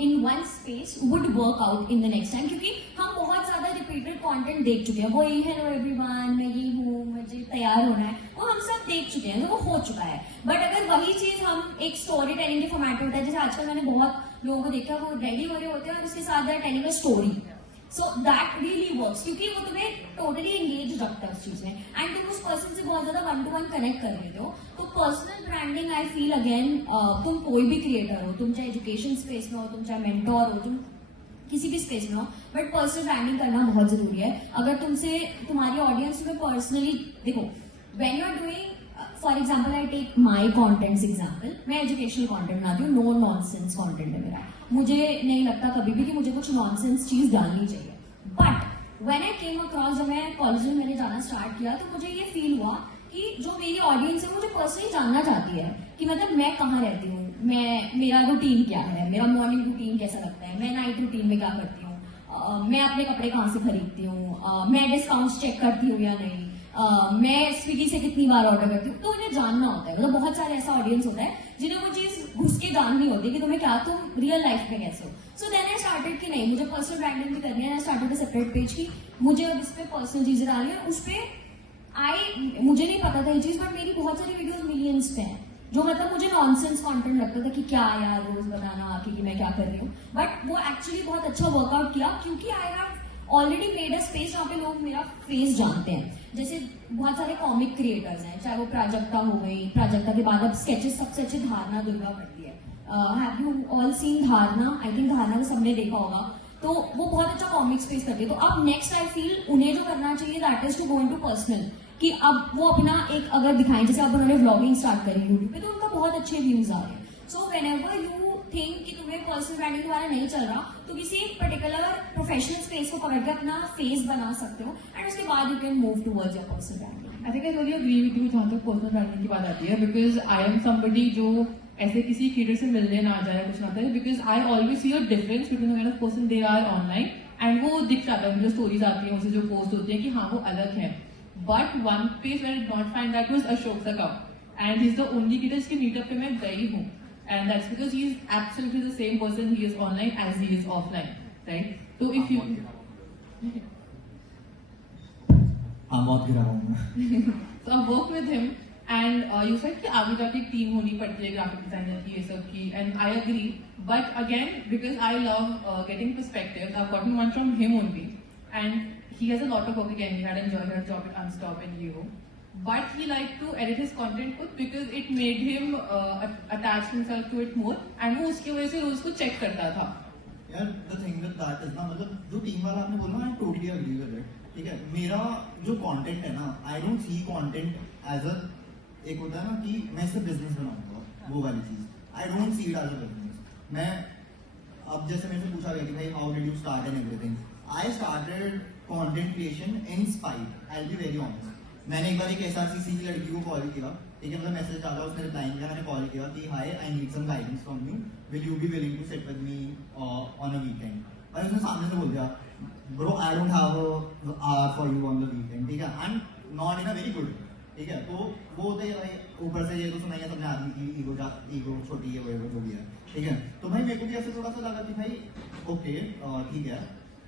in one space would work out in the next time. क्योंकि हम बहुत ज्यादा रिपीटेड कंटेंट देख चुके हैं. वो ये हेलो एवरीवन, मैं ये हूँ, मुझे तैयार होना है, वो हम सब देख चुके हैं, तो वो हो चुका है. बट अगर वही चीज हम एक स्टोरी टेलिंग के फॉर्मेट में होता है, जैसे आजकल मैंने बहुत लोगों को देखा, वो रेडी हो रहे होते हैं और उसके साथ they are telling a story. So that really works क्योंकि वो तुम्हें टोटली एंगेज रखता है उस चीज में, एंड तुम उस पर्सन से बहुत ज्यादा वन टू वन कनेक्ट कर लेते हो. तो personal branding I feel again, तुम कोई भी क्रिएटर हो, तुम चाहे एजुकेशन स्पेस में हो, तुम चाहे मेंटोर हो, तुम किसी भी स्पेस में हो, बट पर्सनल ब्रांडिंग करना बहुत जरूरी है. अगर तुमसे तुम्हारी ऑडियंस तुम्हें पर्सनली देखो, when you are doing for example, I take my contents example, मैं एजुकेशनल कॉन्टेंट बनाती हूँ, नो नॉनसेंस कॉन्टेंट है मेरा. मुझे नहीं लगता कभी भी कि मुझे कुछ नॉनसेंस चीज डालनी चाहिए. But when I came across, जब मैं कॉलेज में मैंने जाना स्टार्ट किया, तो मुझे ये फील हुआ कि जो मेरी ऑडियंस है मुझे पर्सनली जानना चाहती है कि मतलब मैं कहाँ रहती हूँ, मेरा रूटीन क्या है, मेरा मॉर्निंग रूटीन कैसा लगता है, मैं नाइट रूटीन में क्या करती हूँ, मैं अपने कपड़े कहाँ से खरीदती हूँ, मैं डिस्काउंट्स चेक करती हूँ या नहीं, मैं स्विगी से कितनी बार ऑर्डर करती हूँ. तो उन्हें जानना होता है. मतलब बहुत सारे ऐसा ऑडियंस होता है जिन्हें वो चीज घुस के जाननी होती है कि तुम्हें क्या, तुम रियल लाइफ में कैसे हो. सो देन आई स्टार्टेड कि नहीं, मुझे पर्सनल ब्रांडिंग भी करनी है. I started a separate page की मुझे अब इस पे पर्सनल चीजें डालनी है. उस पे मुझे नहीं पता था ये चीज, बट मेरी बहुत सारी वीडियोस मिलियंस पे हैं, जो मतलब मुझे नॉनसेंस कंटेंट लगता था कि क्या यार रोज बताना आके कि मैं क्या कर रही हूँ. बट वो एक्चुअली बहुत अच्छा वर्कआउट किया क्योंकि I have already made a space जहाँ पे लोग मेरा फेस जानते हैं. जैसे बहुत सारे कॉमिक क्रिएटर्स हैं, चाहे वो प्राजक्ता हो गई, प्राजक्ता के बाद अब स्केचेस सबसे अच्छे धारणा दुर्गा करती है. हैव यू ऑल सीन धारणा? आई थिंक धारणा को सबने देखा होगा. तो वो बहुत अच्छा कॉमिक स्पेस करती है. तो अब नेक्स्ट आई फील उन्हें जो करना चाहिए that is to go into personal, कि अब वो अपना एक अगर दिखाएं, जैसे अब उन्होंने व्लॉगिंग स्टार्ट करी यूट्यूब पे, तो उनका बहुत अच्छे व्यूज आ रहे हैं. सो व्हेनेवर यू थिंक कि तुम्हें पर्सनल ब्रांडिंग द्वारा नहीं चल रहा, तो किसी एक पर्टिकुलर प्रोफेशनल स्पेस को पकड़ के अपना फेस बना सकते हो, एंड उसके बाद you can move towards your personal branding. I think I totally agree with you जहाँ तक पर्सनल ब्रांडिंग की बात आती है, बिकॉज आई एम समबडी जो ऐसे किसी क्रिएटर से मिलने ना जाए कुछ ना करे, because I always see a difference between the kind of person they are online, and वो दिख जाता है, जो स्टोरीज आती है उनसे जो पोस्ट होती है कि हाँ वो अलग है. But one place where I not find that was Ashok सकम, and he is the only creator जिसके मीटअप पे मैं गई हूँ, and that's because he is absolutely the same person he is online as he is offline, right. तो इफ यू बहुत गिरा हूँ मैं. So I work with him, and you said कि आगे जाके एक टीम होनी पड़ती है ग्राफिक डिजाइनर की, ये सब की, and I agree. But again, because I love getting perspectives, I've gotten one from him only, and he has a lot of work again. He had enjoyed his job at Unstop and Hero, but he liked to edit his content खुद because it made him attach himself to it more, and वो उसकी वजह से रोज को check करता था. यार the thing with that is ना, मतलब जो टीम वाला आपने बोला, I totally agree with it. ठीक है, मेरा जो कंटेंट है ना, I don't see content as a, एक होता है ना कि मैं इससे बिजनेस बनाऊंगा, वो वाली चीज, I don't see it as a business. मैं अब जैसे मेरे से पूछा गया कि भाई how did you start and everything, I started content creation in spite, I will be very honest. मैंने एक बार एक SRCC की लड़की को कॉल किया, ठीक है, मतलब मैसेज डाला, उसने रिप्लाई किया, मैंने कॉल किया कि hi I need some guidance from you, will you be willing to sit with me on a weekend. और उसने सामने से बोल दिया bro I don't have a hour for you on the weekend, ठीक है, and not in a very good, ठीक है। तो वो होते हैं भाई ऊपर से ये तो सुनाइए सबने आदमी की ईगो छोटी है, वो जो भी है, ठीक है। तो भाई मेरे को भी ऐसे थोड़ा सा लगा कि भाई ओके ठीक है,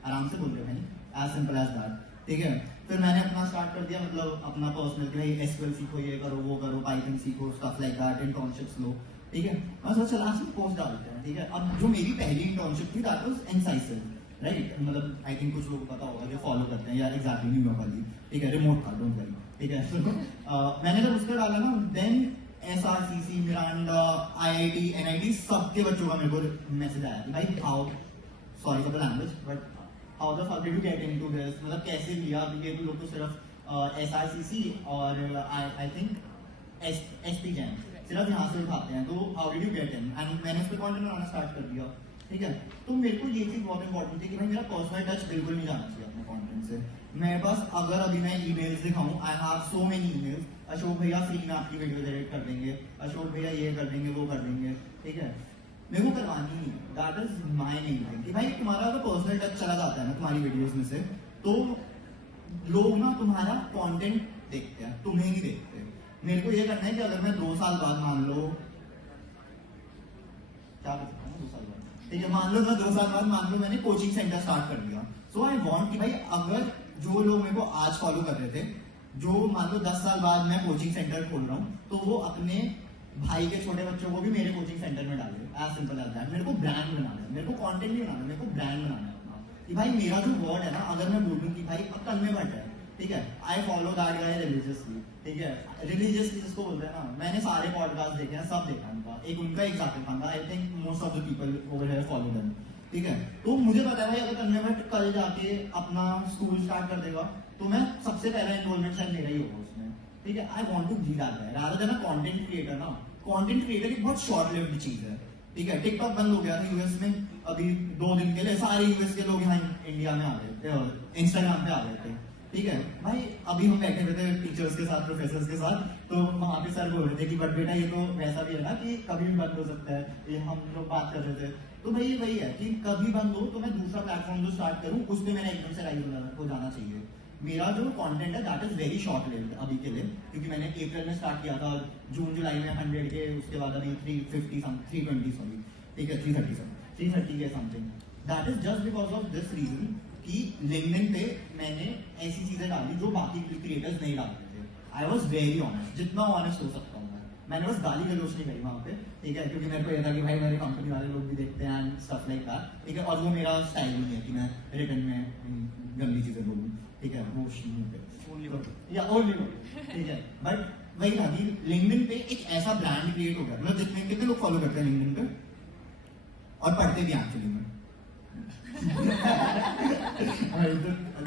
आराम से बोल रहे भाई, एज सिंपल एज दैट, ठीक है। फिर मैंने अपना स्टार्ट कर दिया, मतलब अपना पर्सनल कि भाई SQL सीखो, ये करो वो करो, पाइथन सीखो, स्टफ लाइक दैट, इंटर्नशिप्स लो, ठीक है। मैं सोचा चला पोस्ट डालते हैं, ठीक है। अब जो मेरी पहली इंटर्नशिप थी दैट वाज इनसाइसिव, राइट, मतलब आई थिंक कुछ लोगों को पता होगा जो फॉलो करते हैं, या एग्जैक्टली न्यू यॉर्क वाली, ठीक है, रिमोट था, डोंट वरी, ठीक है। मैंने जब उसका डाला ना, then SRCC, Miranda, IIT, NIT सबके बच्चों का मेरे को मैसेज आया कि भाई how, sorry for the language, but how the fuck did you get into this, मतलब कैसे लिया, क्योंकि लोग तो सिर्फ SRCC और आई थिंक SP जैन सिर्फ यहाँ से उठाते हैं, तो how did you get in, and मैंने उस पर कॉन्टेंट बनाना स्टार्ट कर दिया, ठीक है। तो मेरे को ये चीज बहुत इंपॉर्टेंट थी कि भाई मेरा पर्सनल टच बिल्कुल नहीं जाना चाहिए अपने कंटेंट से। मेरे पास अगर अभी मैं ईमेल्स दिखाऊं, I have so many emails, Ashok भैया फ्री में आपकी वीडियो एडिट कर देंगे, अशोक भैया ये कर देंगे वो कर देंगे, ठीक है, मेरे को करवानी नहीं, that is my main thing कि भाई तुम्हारा अगर पर्सनल टच चला जाता है ना तुम्हारी वीडियोस में से, तो लोग ना तुम्हारा कंटेंट देखते हैं, तुम्हें नहीं देखते। मेरे को ये करना है कि अगर मैं 2 साल बाद मान लो, क्या कर सकता हूँ 2 साल बाद, ठीक है, मान लो मैं 2 साल बाद मान लो मैंने कोचिंग सेंटर स्टार्ट कर दिया, सो आई वांट कि भाई अगर जो लोग मेरे को आज फॉलो कर रहे थे, जो मान लो 10 साल बाद मैं कोचिंग सेंटर खोल रहा हूँ, तो वो अपने भाई के छोटे बच्चों को भी मेरे कोचिंग सेंटर में डाले, एज सिंपल एज दैट। मेरे को ब्रांड बनाना है, मेरे को कंटेंट नहीं बनाना, मेरे को ब्रांड बनाना है अपना, कि भाई मेरा जो वर्ड है ना, अगर मैं बोलूँ कि भाई अब कल में बट है, ठीक है, I follow that guy religiously, ठीक है, रिलीजियसली जिसको बोलते हैं ना, मैंने सारे पॉडकास्ट देखे हैं, सब देखा उनका, एक उनका एक जाकिर खान का, I think most of the people over here follow them, ठीक है। तो मुझे पता है भाई अगर कल में बट कल जाके अपना स्कूल स्टार्ट कर देगा, तो मैं सबसे पहला एनरोलमेंट शायद मेरा ही होगा उसमें, ठीक है। I want to be that guy rather than a content creator no. Content creator एक बहुत शॉर्ट लिव्ड चीज है, ठीक है। टिकटॉक बंद हो गया था यूएस में, अभी 2 दिन के लिए सारे यूएस के लोग यहाँ इंडिया में आ गए थे और इंस्टाग्राम पे आ गए थे, ठीक है। भाई अभी हम बैठे हुए थे टीचर्स के साथ, प्रोफेसर्स के साथ, तो वहाँ पे सर बोल रहे थे कि बट बेटा ये तो वैसा भी है ना कि कभी भी बंद हो सकता है, ये हम लोग बात कर रहे थे। तो भाई ये वही है कि कभी बंद हो तो मैं दूसरा प्लेटफॉर्म जो स्टार्ट करूँ उस पर मैंने एकदम से राइज हो जाना चाहिए। मेरा जो कंटेंट है that is very short lived अभी के लिए, क्योंकि मैंने अप्रैल में स्टार्ट किया था, जून जुलाई में 100 के, उसके बाद अभी 320 सॉरी, ठीक है, 330 के something. That is just because of this reason कि लिंक्डइन पे मैंने ऐसी चीजें डाली जो बाकी क्रिएटर्स नहीं डालते थे। आई वॉज वेरी ऑनेस्ट, जितना ऑनेस्ट हो सकता हूँ मैंने बस गाली गलोच नहीं करी वहाँ पे, ठीक है, क्योंकि मेरे को ये था कि भाई मेरे कंपनी वाले लोग भी देखते हैं एंड स्टफ लाइक दैट, ठीक है। और वो मेरा स्टाइल नहीं है कि मैं रिटर्न में गंदी चीजें बोलूँ, ठीक है, वो या ओनली, ठीक है। बट वही था कि लिंक्डइन पे एक ऐसा ब्रांड क्रिएट हो गया, मतलब कितने लोग फॉलो करते हैं लिंक्डइन पे और पढ़ते भी एक्चुअली में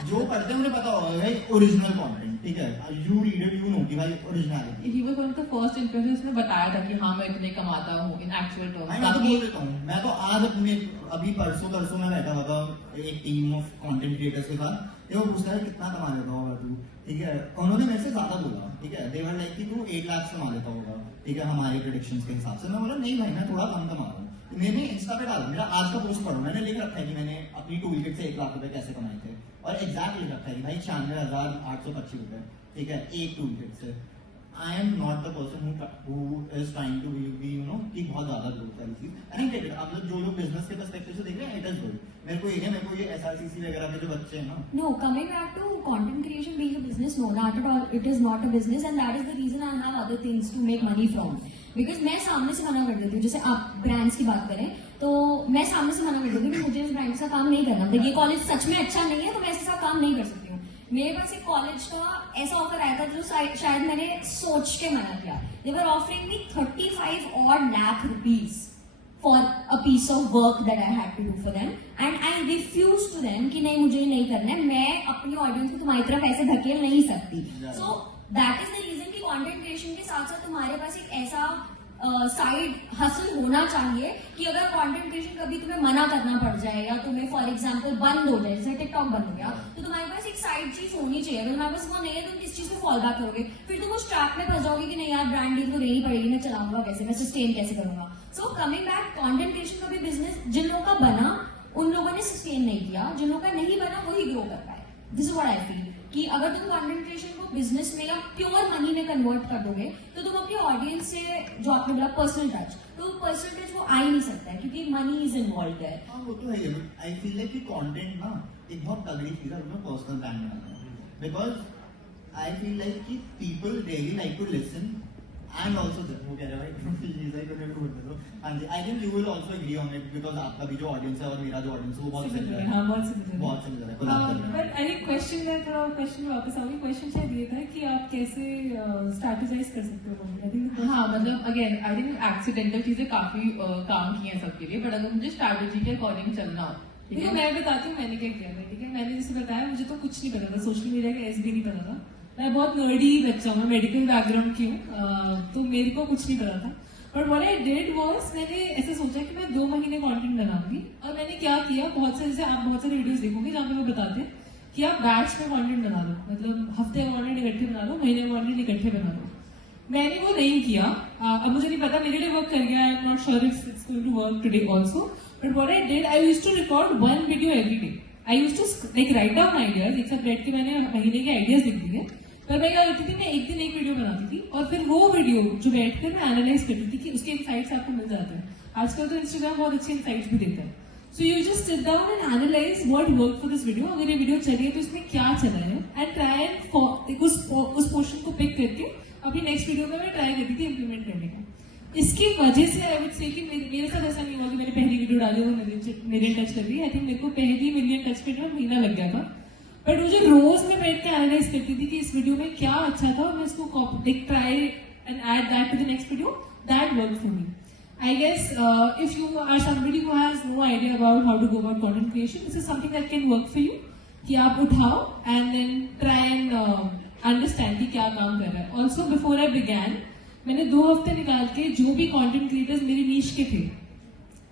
जो पढ़ते हैं उन्हें पता होगा भाई ओरिजिनल कंटेंट, ठीक है, you read it, you know कि भाई originality. He was one of the first influencers जिसने बताया था कि हाँ मैं इतने कमाता हूँ in actual terms। मैं तो बोल देता हूँ, मैं तो आज अपने अभी परसों मैं बैठा हुआ था एक टीम ऑफ कंटेंट क्रिएटर्स के साथ, ये वो पूछता है कितना कमा लेता होगा तू, ठीक है। उन्होंने मेरे से ज्यादा बोला, ठीक है, दे वर लाइक कि तू 1 लाख कमा लेता होगा, ठीक है, हमारे प्रेडिक्शंस के हिसाब से। मैं बोला नहीं भाई मैं थोड़ा कम कमा रहा हूँ। मैंने इंस्टा पे डाला, मेरा आज का पोस्ट पढ़ो, मैंने लिख रखा है कि मैंने अपनी टूल किट से 1 लाख रुपए कैसे कमाए थे, और एग्जैक्ट लिख रखा है कि भाई 96,825 रुपए, ठीक है, एक टूल किट से। I am not the person who is trying to be you know कि बहुत ज्यादा ग्रोथ वाली चीज, एंड आई गेट इट। अब जो लोग बिजनेस के पर्सपेक्टिव से देख रहे हैं इट इज गुड। मेरे को ये SRCC वगैरह के जो बच्चे हैं ना, No, coming back to content creation being a business, no, not at all. It is not a business, and that is the reason I have other things to make money from. Because मैं सामने से मना कर देती हूँ, जैसे आप ब्रांड्स की बात करें तो मैं सामने से मना कर देती हूँ कि मुझे इस ब्रांड का काम नहीं करना, मतलब ये कॉलेज सच में अच्छा नहीं है तो मैं इसके साथ काम नहीं कर सकती हूँ। मेरे पास एक कॉलेज का ऐसा ऑफर आया था जो शायद मैंने सोच के मना किया। They were offering me 35 odd lakh rupees for a piece of work that I had to do for them, and I refused to them कि नहीं मुझे ये नहीं करना है, मैं अपनी ऑडियंस को तुम्हारी तरफ ऐसे धकेल नहीं सकती. So that is the reason कि content creation के साथ साथ तुम्हारे पास एक ऐसा साइड हसल होना चाहिए कि अगर कंटेंट क्रिएशन कभी तुम्हें मना करना पड़ जाए या तुम्हें फॉर एग्जांपल बंद हो जाए, जैसे टिकटॉक बंद हो गया, तो तुम्हारे पास एक साइड चीज होनी चाहिए. अगर तुम्हारे पास वो नहीं है तो तुम किस चीज पे फॉल बैक करोगे, फिर तुम उस ट्रैप में फंस जाओगे कि नहीं यार ब्रांड डील तो लेनी पड़ेगी, मैं चलाऊंगा कैसे, मैं सस्टेन कैसे करूंगा. So coming back, content creation का भी बिजनेस जिन लोगों का बना उन लोगों ने सस्टेन नहीं किया, जिन लोगों का नहीं बना वही ग्रो कर पाए. This is what I feel कि अगर तुम कंटेंट क्रिएशन को बिजनेस में या प्योर मनी में कन्वर्ट कर दोगे तो तुम अपनी ऑडियंस से जो आपने बोला पर्सनल टच, तो पर्सनल टच वो आ ही नहीं सकता है क्योंकि मनी इज इन्वॉल्व देयर. हाँ वो तो है ही. आई फील लाइक कि कंटेंट ना एक बहुत तगड़ी चीज है उसमें पर्सनल ब्रांड बनाना, बिकॉज आई फील लाइक कि people really like to listen and also वो कह रहा है I think you will also agree on it because आपका भी जो ऑडियंस है और मेरा जो ऑडियंस है वो बहुत Similar है, हाँ, बहुत similar है. बहुत सिमिलर है. बट आई थिंक क्वेश्चन में थोड़ा क्वेश्चन वापस आऊंगी. क्वेश्चन शायद ये था कि आप कैसे स्ट्रैटेजाइज कर सकते हो. आई थिंक हाँ मतलब अगेन आई थिंक एक्सीडेंटल चीजें काफी काम की हैं सबके लिए, बट अगर मुझे स्ट्रैटेजी के अकॉर्डिंग चलना हो, ठीक देखो है. मैं बताती हूँ मैंने क्या किया था. ठीक है, मैंने जैसे बताया मुझे तो कुछ नहीं पता था, सोशल मीडिया का एस भी नहीं पता था. मैं बहुत नर्डी बच्चा हूँ, मेडिकल बैकग्राउंड की हूँ, तो मेरे को कुछ नहीं पता था. But what I did was मैंने ऐसे सोचा कि मैं 2 महीने कंटेंट बनाऊंगी. और मैंने क्या किया, बहुत सारे जैसे आप बहुत सारे वीडियोस देखोगे जहाँ पे वो बताते हैं कि आप बैच में कंटेंट बना लो, मतलब हफ्ते का कंटेंट इकट्ठे बना लो, महीने का कंटेंट इकट्ठे बना लो. मैंने वो नहीं किया. अब मुझे नहीं पता मेरे लिए वर्क कर गया, I am not sure if it's going to work today also. But what I did, I used to record 1 video every day. I used to like write down ideas. एक साथ बैठ के मैंने महीने के आइडियाज लिख दिए. पर मैं क्या करती थी, मैं एक दिन एक वीडियो बनाती थी और फिर वो वीडियो जो बैठकर मैं एनालाइज करती थी कि उसके इनसाइट्स आपको मिल जाते हैं. आजकल तो इंस्टाग्राम बहुत अच्छे इनसाइट्स भी देता है. So you just sit down and analyse what work for this video. अगर ये वीडियो चली है तो इसमें क्या चला है एंड ट्राई एंड उस पोर्शन को पिक करके अभी नेक्स्ट वीडियो में मैं ट्राई करती थी इम्प्लीमेंट करने का. इसकी वजह से आई वुड से कि मेरे साथ ऐसा नहीं हुआ कि मैंने पहली वीडियो डाली वो मिलियन टच कर दी. आई थिंक मेरे को पहली मिलियन टच करने में महीना लग गया था. बट मुझे रोज में बैठ के एनालाइज करती थी कि इस वीडियो में क्या अच्छा था और मैं इसको try and add that to the next video. That work for me. I guess if you are somebody who has no idea about how to go about content creation, this is something that can work for you. कि आप उठाओ and then try and understand कि क्या काम कर रहा है. Also before I began, मैंने 2 हफ्ते निकाल के जो भी content creators मेरी नीश के थे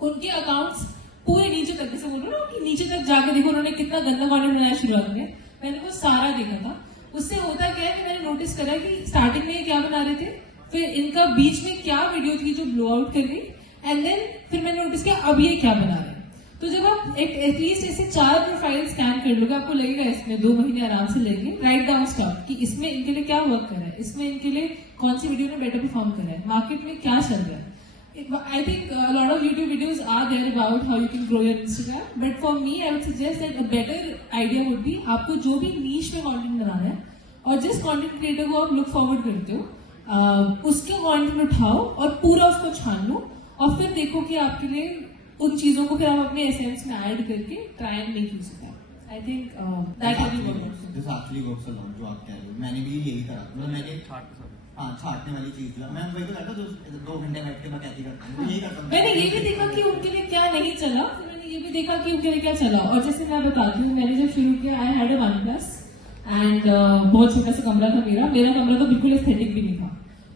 उनके अकाउंट्स पूरे नीचे तक, जैसे बोलो ना कि नीचे तक जाके देखो उन्होंने कितना गंदा कंटेंट बनाया शुरुआत में, मैंने वो सारा देखा था. उससे होता क्या है कि मैंने नोटिस करा कि स्टार्टिंग में क्या बना रहे थे, फिर इनका बीच में क्या वीडियो थी जो ब्लो आउट कर गई, एंड देन फिर मैंने नोटिस किया अब ये क्या बना रहे हैं. तो जब आप एटलीस्ट ऐसे 4 प्रोफाइल स्कैन कर लोगे आपको लगेगा इसमें 2 महीने आराम से लगेंगे. राइट डाउन स्टॉप कि इसमें इनके लिए क्या वर्क कर रहा है, इसमें इनके लिए कौन सी वीडियो ने बेटर परफॉर्म कर रहा है, मार्केट में क्या चल रहा है. I think a lot of YouTube videos are there about how you can grow your Instagram, but for me I would suggest that a better idea would be आपको जो भी niche में content बनाना है और जिस content creator को आप look forward करते हो उसके content उठाओ और पूरा उसको छान लो और फिर देखो कि आपके लिए उन चीजों को फिर आप अपने एसेंस में ऐड करके try and make use of that. I think that will be work. This actually works a lot जो आप कह रहे हो. मैंने भी यही करा. मतलब मैंने छाटने वाली चीज जो मैं वही तो करता हूँ, 2 घंटे बैठ के मैं कहती करता हूँ. यही करता हूँ. मैंने ये भी देखा कि उनके लिए क्या नहीं चला, तो मैंने ये भी देखा कि उनके लिए क्या चला. और जैसे मैं बताती हूँ, मैंने जब शुरू किया I had a OnePlus and बहुत छोटा सा कमरा था मेरा कमरा तो बिल्कुल एस्थेटिक भी नहीं था.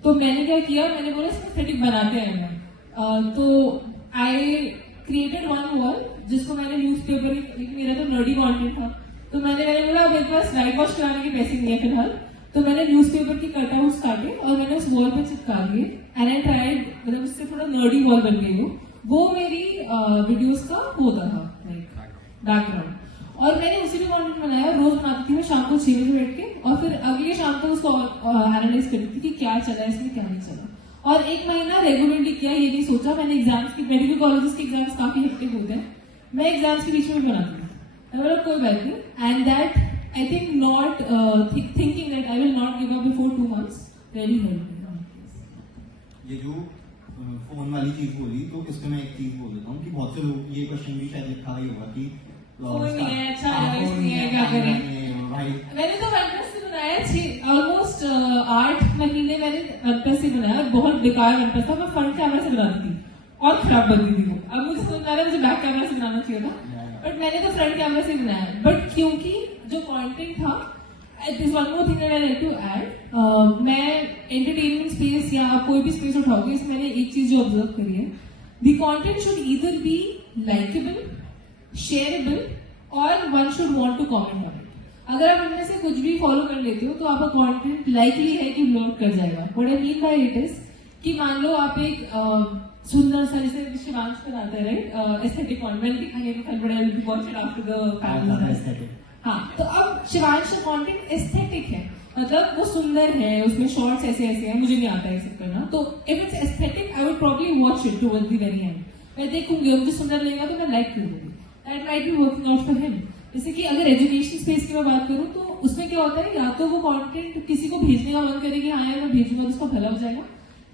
तो मैंने क्या किया, मैंने बोला इसमें एस्थेटिक बनाते हैं. तो आई क्रिएटेड 1 वॉल जिसको मैंने न्यूज़पेपर, मेरा तो नर्डी कंटेंट था, तो मैंने बोला मेरे पास लाइट वॉश कराने के पैसे नहीं है फिलहाल, तो मैंने न्यूज़पेपर की कटआउट्स काटे और मैंने उस वॉल पे चिपका दिए एंड आई ट्राइड, मतलब उससे थोड़ा नर्डी वॉल बन गई वो मेरी वीडियोस का होता था लाइक बैकग्राउंड. और मैंने उसी में कंटेंट बनाया, रोज बनाती थी मैं शाम को 6 बजे बैठ के और फिर अगले शाम को उसको एनालाइज करती थी कि क्या चला इसमें क्या नहीं चला. और 1 महीना रेगुलरली किया, ये नहीं सोचा. मैंने एग्जाम्स की, मेडिकल कॉलेजेस के एग्जाम्स काफी हेक्टिक होते हैं, मैं एग्जाम्स के बीच में बनाती थी. मैंने कोई बात नहीं. And that I think not thinking that I will not give up before 2 months really helped me. ये जो फोन वाली चीज बोली, तो इसमें मैं एक चीज बोल देता हूँ कि बहुत से लोग ये क्वेश्चन भी शायद लिखा ही होगा कि फोन नहीं है, अच्छा नहीं है, क्या करें भाई. मैंने तो OnePlus से बनाया ऑलमोस्ट 8 महीने मैंने OnePlus से बनाया. बहुत बेकार OnePlus था, मैं फ्रंट कैमरा से बनाती थी और खराब बनती थी वो। अब मुझे समझ आ रहा है मुझे बैक कैमरा से बनाना चाहिए था, बट मैंने तो फ्रंट कैमरा से बनाया। बट क्योंकि जो कंटेंट था, this one more thing I like to add, मैं एंटरटेनमेंट स्पेस या कोई भी स्पेस उठाओगे, इसमें मैंने एक चीज जो ऑब्जर्व करी है, the content should either be likeable, shareable और one should want to comment on it. अगर आप इनमें से कुछ भी फॉलो कर लेते हो तो आपका कंटेंट लाइकली है कि ब्लॉक कर जाएगा। What I mean by it is कि मान लो आप एक सुंदर सा, जैसे शिवांश बनाता है राइट, एस्थेटिक कंटेंट दिखाने का बड़ा watch it after the family. हाँ, तो अब शिवांश का कंटेंट एस्थेटिक है, मतलब वो सुंदर है, उसमें शॉर्ट्स ऐसे ऐसे हैं, मुझे नहीं आता है सब करना। तो if it's aesthetic I would probably watch it towards the very and. मैं देखूंगी, मुझे सुंदर लगेगा तो मैं लाइक करूंगी, that might be working out for him. जैसे कि अगर एजुकेशन स्पेस की मैं बात करूं तो उसमें क्या होता है, या तो वो कंटेंट किसी को भेजने का मन करे कि हाँ यार मैं भेजूंगा तो उसका भला हो जाएगा,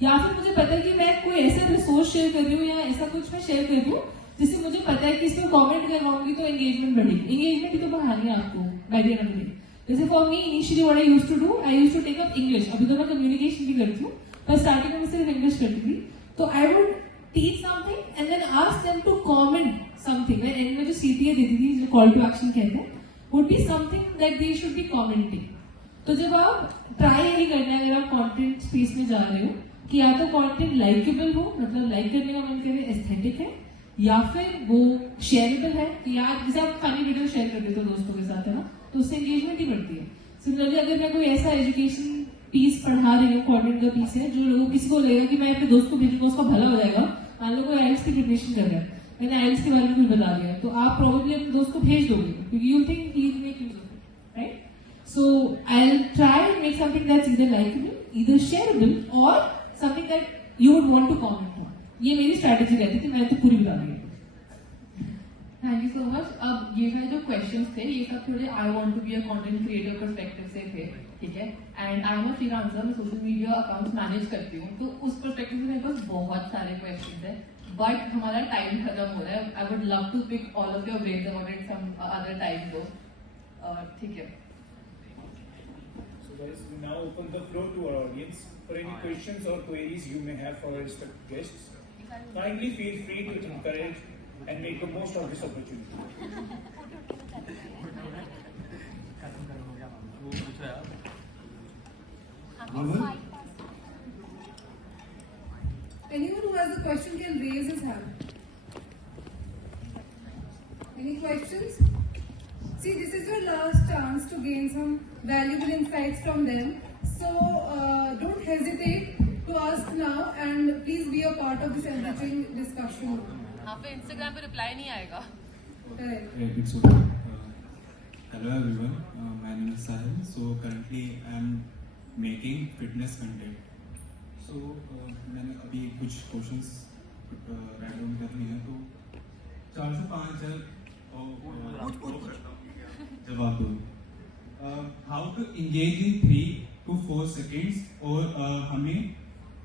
या फिर मुझे पता है कि मैं कोई ऐसा रिसोर्स शेयर कर रही हूँ या ऐसा कुछ मैं शेयर कर रही हूँ जिससे मुझे पता है कि इसमें कमेंट करवाऊंगी तो एंगेजमेंट बढ़ेगी। एंगेजमेंट ही तो बढ़ानी है आपको by the end of the day. जैसे for me initially what I used to do, I used to take up English. अभी तो मैं कम्युनिकेशन भी करती हूँ, पर स्टार्टिंग में मैं सिर्फ इंग्लिश करती थी। तो I would teach something and then ask them to comment something. मैं एंड में जो सीटीए देती थी, जो कॉल टू एक्शन कहते हैं, would be something that they should be commenting। तो जब आप ट्राई यही करना है, अगर आप कंटेंट स्पेस में जा रहे हो, कि या तो कंटेंट लाइकेबल हो, मतलब लाइक करने का मन करे, एस्थेटिक है, या फिर वो शेयरेबल है कि यार जैसे आप फनी वीडियो शेयर कर देते हो दोस्तों के साथ, है ना, तो उससे एंगेजमेंट ही बढ़ती है। सिमिलरली अगर मैं कोई ऐसा एजुकेशन पीस पढ़ा रही हूँ, कंटेंट का पीस है जो लोगों किसी को लगेगा कि मैं अपने दोस्त को भेजूंगा उसका भला हो जाएगा, मान लो कोई आइल्स की प्रिपरेशन कर रहा है, मैंने आइल्स के बारे में कुछ बता दिया, तो आप प्रोबेबली अपने दोस्त को भेज दोगे क्योंकि you think he will make use of it, right? So I will try to make something that's either likeable, either shareable और something that you would want to comment on. ये मेरी स्ट्रैटेजी रहती थी, मैंने तो पूरी बता दी। Thank you so much. अब ये सारे जो क्वेश्चंस थे ये सब थोड़े I want to be a content creator perspective से थे, ठीक है? And I am a freelancer, मैं सोशल मीडिया अकाउंट्स मैनेज करती हूँ, तो उस पर्सपेक्टिव से मेरे पास बहुत सारे क्वेश्चंस हैं, बट हमारा टाइम खत्म हो रहा है। I would love to pick all of your brains about it some other time though, ठीक है? So guys, we now open the floor to our audience for any questions or queries you may have for our respected guests. Kindly feel free to encourage and make the most of this opportunity. Anyone who has a question can raise his hand. Any questions? See, this is your last chance to gain some valuable insights from them. So don't hesitate to ask now and please be a part of this enriching discussion. हाँ पे इंस्टाग्राम पे रिप्लाई नहीं आएगा। Correct. It's okay. Hello everyone, my name is Sahil. So currently I am making fitness content. So मैंने अभी कुछ क्वेश्चंस राइट डाउन कर लिए हैं, तो 4 से 5 जवाब दो। How to engage in 3 to 4 seconds, और हमें